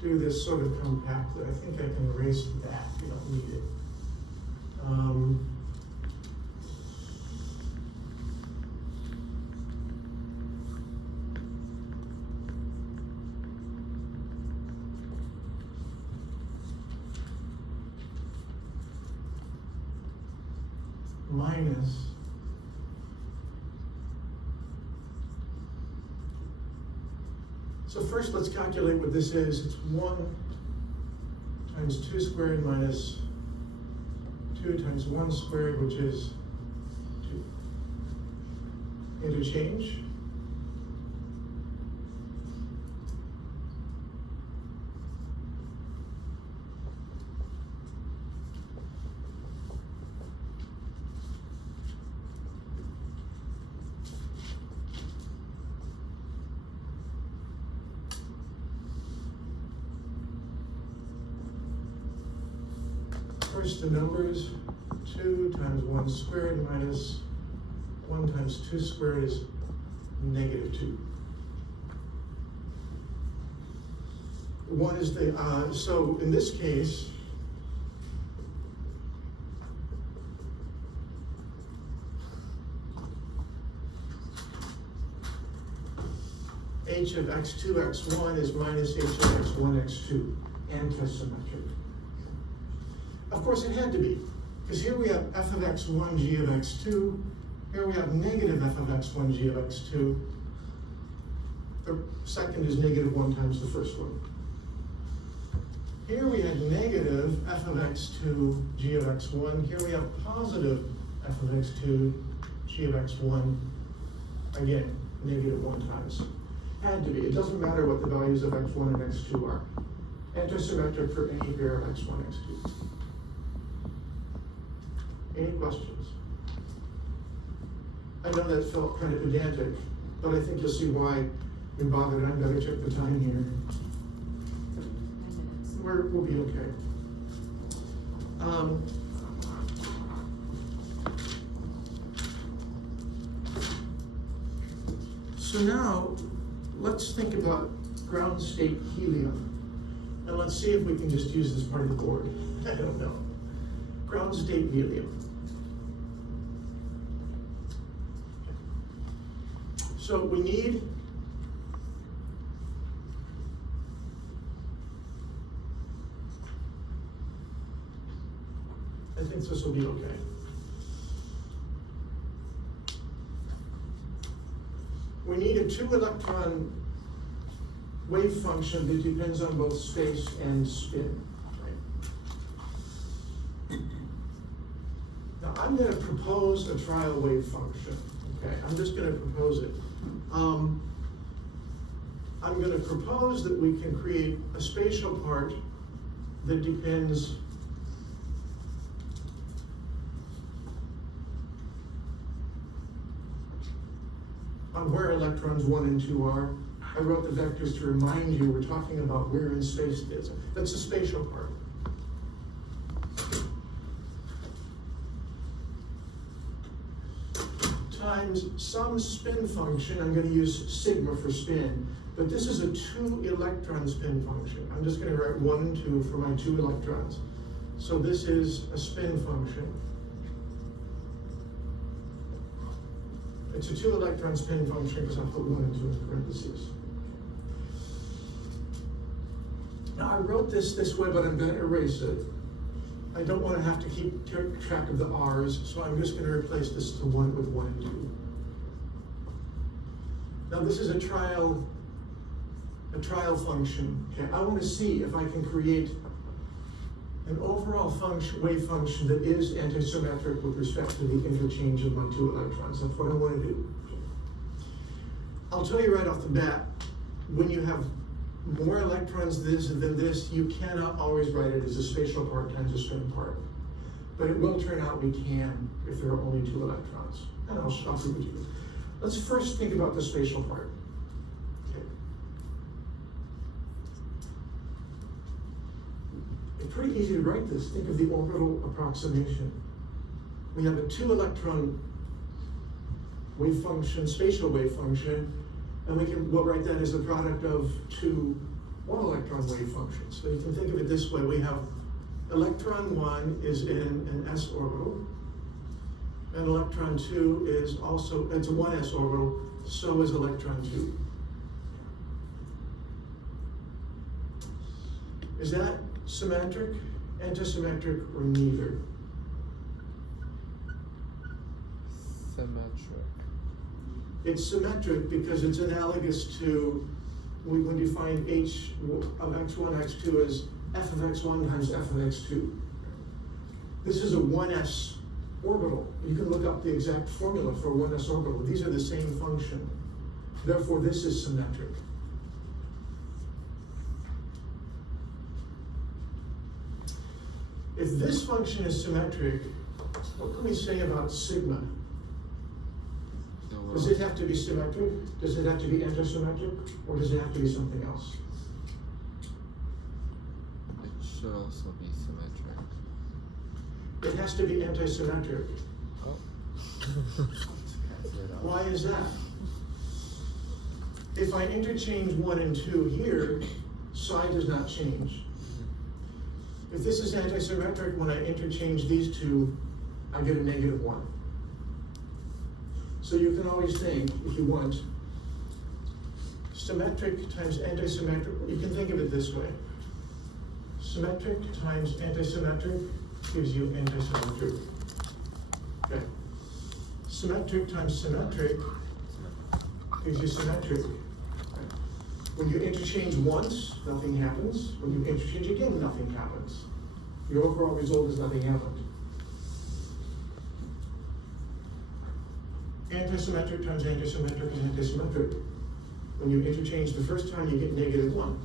do this sort of compactly. I think I can erase that. We don't need it. Minus so first let's calculate what this is. It's 1 times 2 squared minus 2 times 1 squared, which is 2. Interchange. First the numbers, 2 times 1 squared minus 1 times 2 squared is negative 2. 1 is the, so in this case, h of x2, x1 is minus h of x1, x2, antisymmetric. Of course, it had to be, because here we have f of x1, g of x2. Here we have negative f of x1, g of x2. The second is negative 1 times the first one. Here we had negative f of x2, g of x1. Here we have positive f of x2, g of x1. Again, negative 1 times. Had to be. It doesn't matter what the values of x1 and x2 are. Antisymmetric for any pair of x1, x2. Any questions? I know that felt kind of pedantic, but I think you'll see why we bothered. I better check the time here. We'll be okay. So now, let's think about ground state helium. And let's see if we can just use this part of the board. I don't know. Ground state helium. So we need I think this will be okay. We need a 2-electron wave function that depends on both space and spin. Right? Now I'm going to propose a trial wave function. Okay, I'm just going to propose it. I'm going to propose that we can create a spatial part that depends on where electrons 1 and 2 are. I wrote the vectors to remind you we're talking about where in space it is. That's the spatial part. Times some spin function. I'm going to use sigma for spin, but this is a 2-electron spin function. I'm just going to write 1 and 2 for my 2 electrons. So this is a spin function. It's a 2 electron spin function because I put 1 and 2 in parentheses. Now I wrote this way, but I'm going to erase it. I don't want to have to keep track of the r's, so I'm just going to replace this to 1 with 1 and 2. Now this is a trial function. Okay, I want to see if I can create an overall wave function that is antisymmetric with respect to the interchange of my 2 electrons. That's what I want to do. I'll tell you right off the bat, when you have more electrons than this, you cannot always write it as a spatial part times a spin part. But it will turn out we can if there are only 2 electrons. And I'll prove it to you. Let's first think about the spatial part. Okay. It's pretty easy to write this. Think of the orbital approximation. We have a 2 electron wave function, spatial wave function, and we'll write that as the product of 2 1 electron wave functions. So you can think of it this way. We have electron 1 is in an s orbital, and electron 2 is also, it's a 1s orbital, so is electron 2. Is that symmetric, antisymmetric, or neither? Symmetric. It's symmetric because it's analogous to, when you find h of x1, x2 as f of x1 times f of x2. This is a 1s orbital. You can look up the exact formula for a 1s orbital. These are the same function. Therefore, this is symmetric. If this function is symmetric, what can we say about sigma? Does it have to be symmetric? Does it have to be antisymmetric? Or does it have to be something else? It should also be symmetric. It has to be antisymmetric. Oh. Why is that? If I interchange 1 and 2 here, psi does not change. If this is antisymmetric, when I interchange these two, I get a -1. So you can always think, if you want, symmetric times antisymmetric. You can think of it this way. Symmetric times antisymmetric gives you antisymmetric. Okay. Symmetric times symmetric gives you symmetric. Okay. When you interchange once, nothing happens. When you interchange again, nothing happens. Your overall result is nothing happened. Antisymmetric times antisymmetric is antisymmetric. When you interchange the first time, you get -1.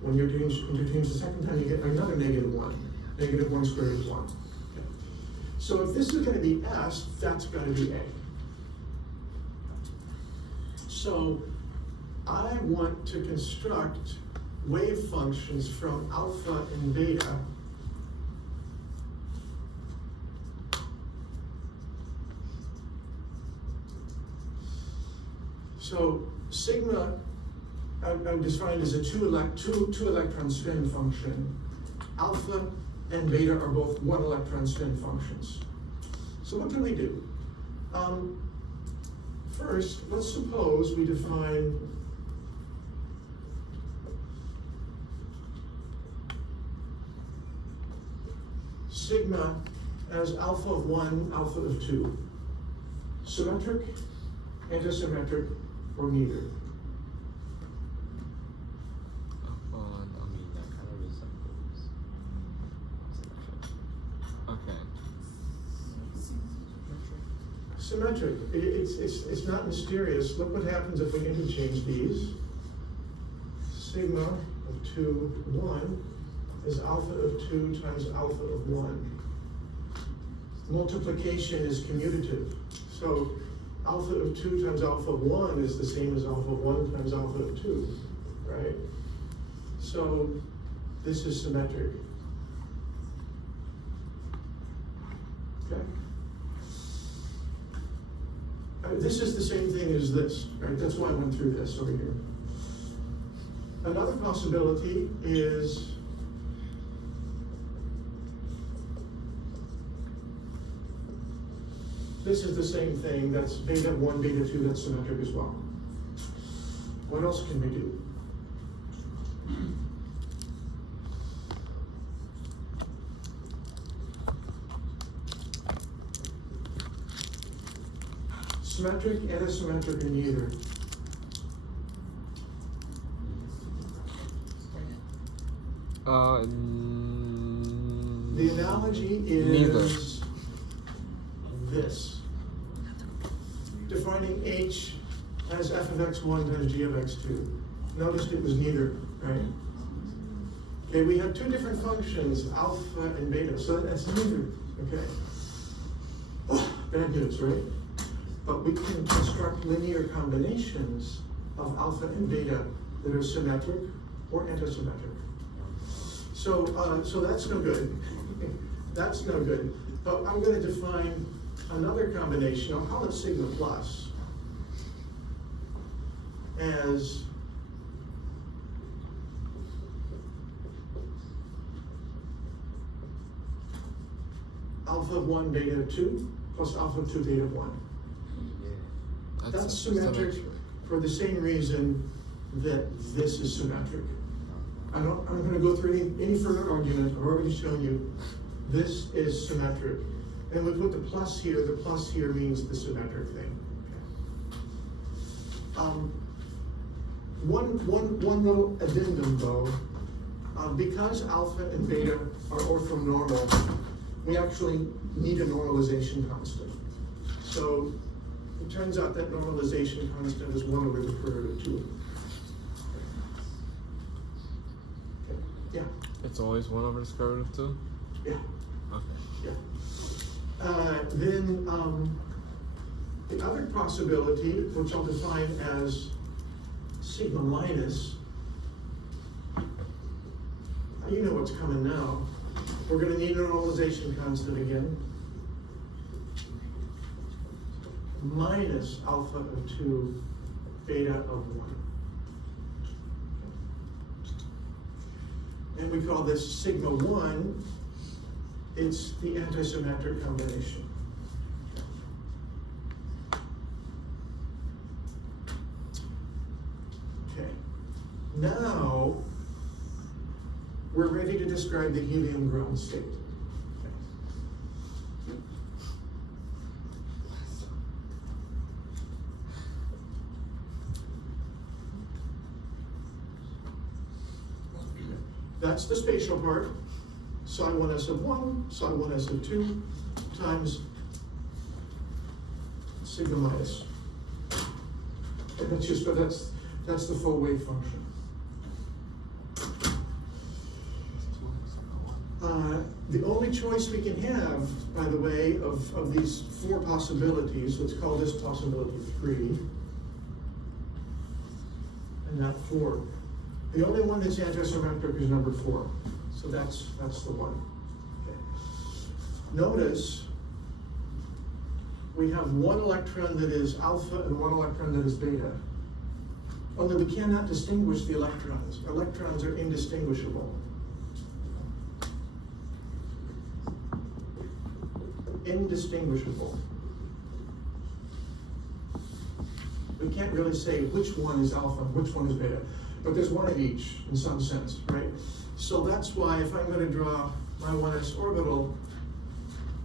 When you interchange the second time, you get another -1. -1 squared is 1. Okay. So if this is going to be S, that's going to be A. So I want to construct wave functions from alpha and beta So sigma, I'm defined as a two electron spin function. Alpha and beta are both 1 electron spin functions. So what can we do? First, let's suppose we define sigma as alpha of 1, alpha of 2. Symmetric, antisymmetric, or neither. I mean, that kind of resembles Okay. Symmetric. It's not mysterious. Look what happens if we interchange these. Sigma of 2, 1 is alpha of 2 times alpha of 1. Multiplication is commutative. So alpha of 2 times alpha of 1 is the same as alpha of 1 times alpha of 2, right? So this is symmetric. Okay? This is the same thing as this, right? That's why I went through this over here. Another possibility is This is the same thing, that's beta 1, beta 2, that's symmetric as well. What else can we do? Symmetric and asymmetric in either. The analogy is Neither. this. Defining H as f of x1 times g of x2. Noticed it was neither, right? Okay, we have two different functions, alpha and beta, so that's neither, okay? Bad news, right? But we can construct linear combinations of alpha and beta that are symmetric or antisymmetric. So that's no good. That's no good. But I'm going to define another combination, I'll call it sigma plus, as alpha 1 beta 2 plus alpha 2 beta 1. That's symmetric for the same reason that this is symmetric. I'm going to go through any further argument. I've already shown you this is symmetric. And we put the plus here means the symmetric thing. Okay. One little addendum though, because alpha and beta are orthonormal, we actually need a normalization constant. So it turns out that normalization constant is 1 over the square root of 2. Okay. Yeah. It's always 1 over the square root of 2? Yeah. Okay. Yeah. Then the other possibility, which I'll define as sigma minus, you know what's coming now. We're going to need a normalization constant again. Minus alpha of 2, beta of 1. And we call this sigma 1. It's the antisymmetric combination. Okay. Now, we're ready to describe the helium ground state. That's the spatial part. Psi 1s of 1, psi 1s of 2, times sigma minus. And that's the full wave function. The only choice we can have, by the way, of these 4 possibilities, let's call this possibility 3, and not 4. The only one that's antisymmetric is number 4. So that's the one. Okay. Notice we have 1 electron that is alpha and 1 electron that is beta. Only we cannot distinguish the electrons. Electrons are indistinguishable. Indistinguishable. We can't really say which one is alpha and which one is beta, but there's one of each in some sense, right? So that's why if I'm going to draw my 1s orbital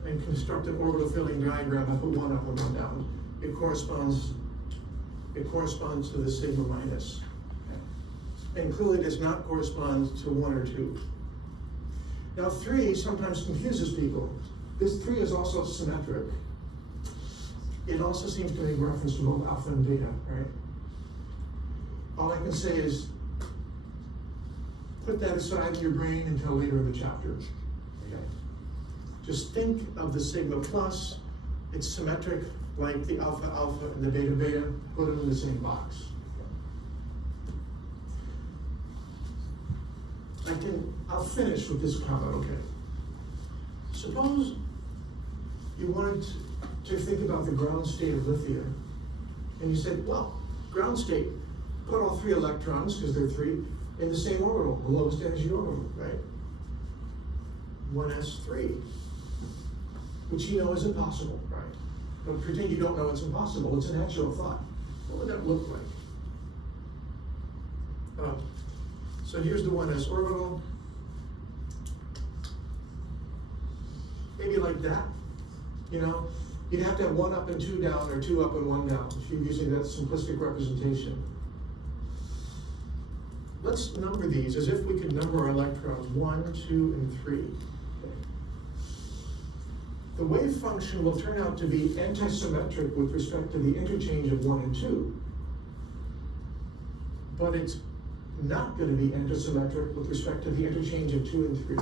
and construct an orbital filling diagram, I put 1 up and 1 down. It corresponds to the sigma minus. And clearly does not correspond to 1 or 2. Now 3 sometimes confuses people. This 3 is also symmetric. It also seems to make reference to both alpha and beta, right? All I can say is put that aside in your brain until later in the chapter. Okay. Just think of the sigma plus. It's symmetric like the alpha alpha and the beta beta. Put them in the same box. I'll finish with this comment, okay? Suppose you wanted to think about the ground state of lithium, and you said, well, ground state, put all 3 electrons, because they're 3, in the same orbital, the lowest energy orbital, right? 1s3, which you know is impossible, right? But pretend you don't know it's impossible, it's an actual thought. What would that look like? So here's the 1s orbital. Maybe like that, you know? You'd have to have 1 up and 2 down, or 2 up and 1 down, if you're using that simplistic representation. Let's number these as if we could number our electrons 1, 2, and 3. Okay. The wave function will turn out to be antisymmetric with respect to the interchange of 1 and 2. But it's not going to be antisymmetric with respect to the interchange of 2 and 3.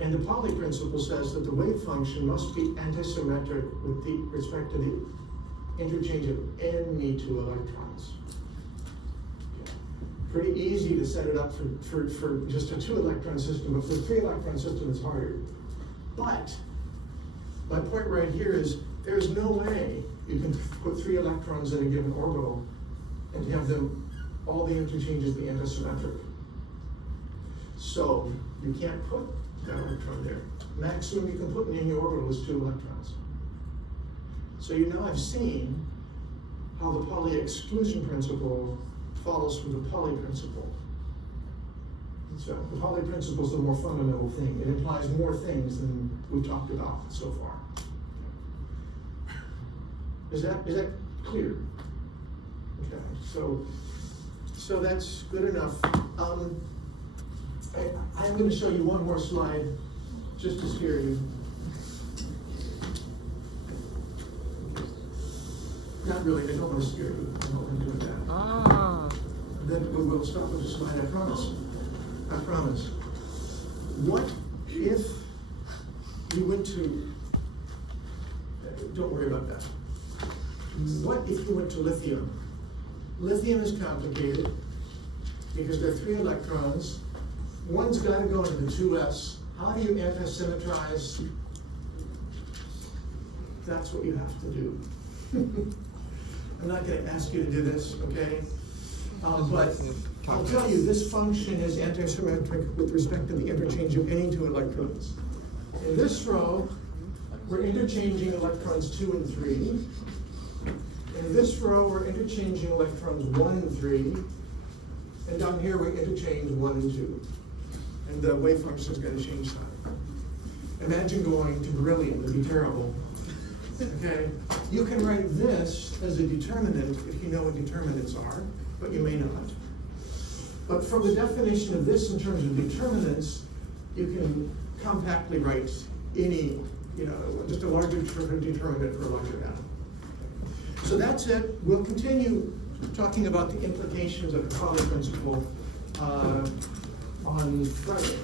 And the Pauli principle says that the wave function must be antisymmetric with respect to the interchange of any 2 electrons. Pretty easy to set it up for just a 2 electron system, but for a 3 electron system it's harder. But my point right here is there's no way you can put 3 electrons in a given orbital and have them, all the interchanges be antisymmetric. So you can't put that electron there. Maximum you can put in any orbital is 2 electrons. So you now have seen how the Pauli exclusion principle follows from the Pauli principle. So the Pauli principle is the more fundamental thing. It implies more things than we've talked about so far. Is that clear? Okay, so that's good enough. I'm going to show you one more slide just to scare you. Not really, I don't want to scare you. I don't want to do that. Then we'll stop with the slide, I promise. I promise. What if you went to, don't worry about that. What if you went to lithium? Lithium is complicated because there are 3 electrons. One's got to go into the 2s. How do you antisymmetrize? That's what you have to do. I'm not going to ask you to do this, okay? But I'll tell you, this function is antisymmetric with respect to the interchange of any 2 electrons. In this row, we're interchanging electrons 2 and 3. In this row, we're interchanging electrons 1 and 3. And down here, we interchange 1 and 2. And the wave function is going to change sign. Imagine going to beryllium, it'd be terrible. Okay? You can write this as a determinant if you know what determinants are, but you may not. But from the definition of this in terms of determinants, you can compactly write any, just a larger determinant for a larger atom. So that's it. We'll continue talking about the implications of the Pauli principle on Friday.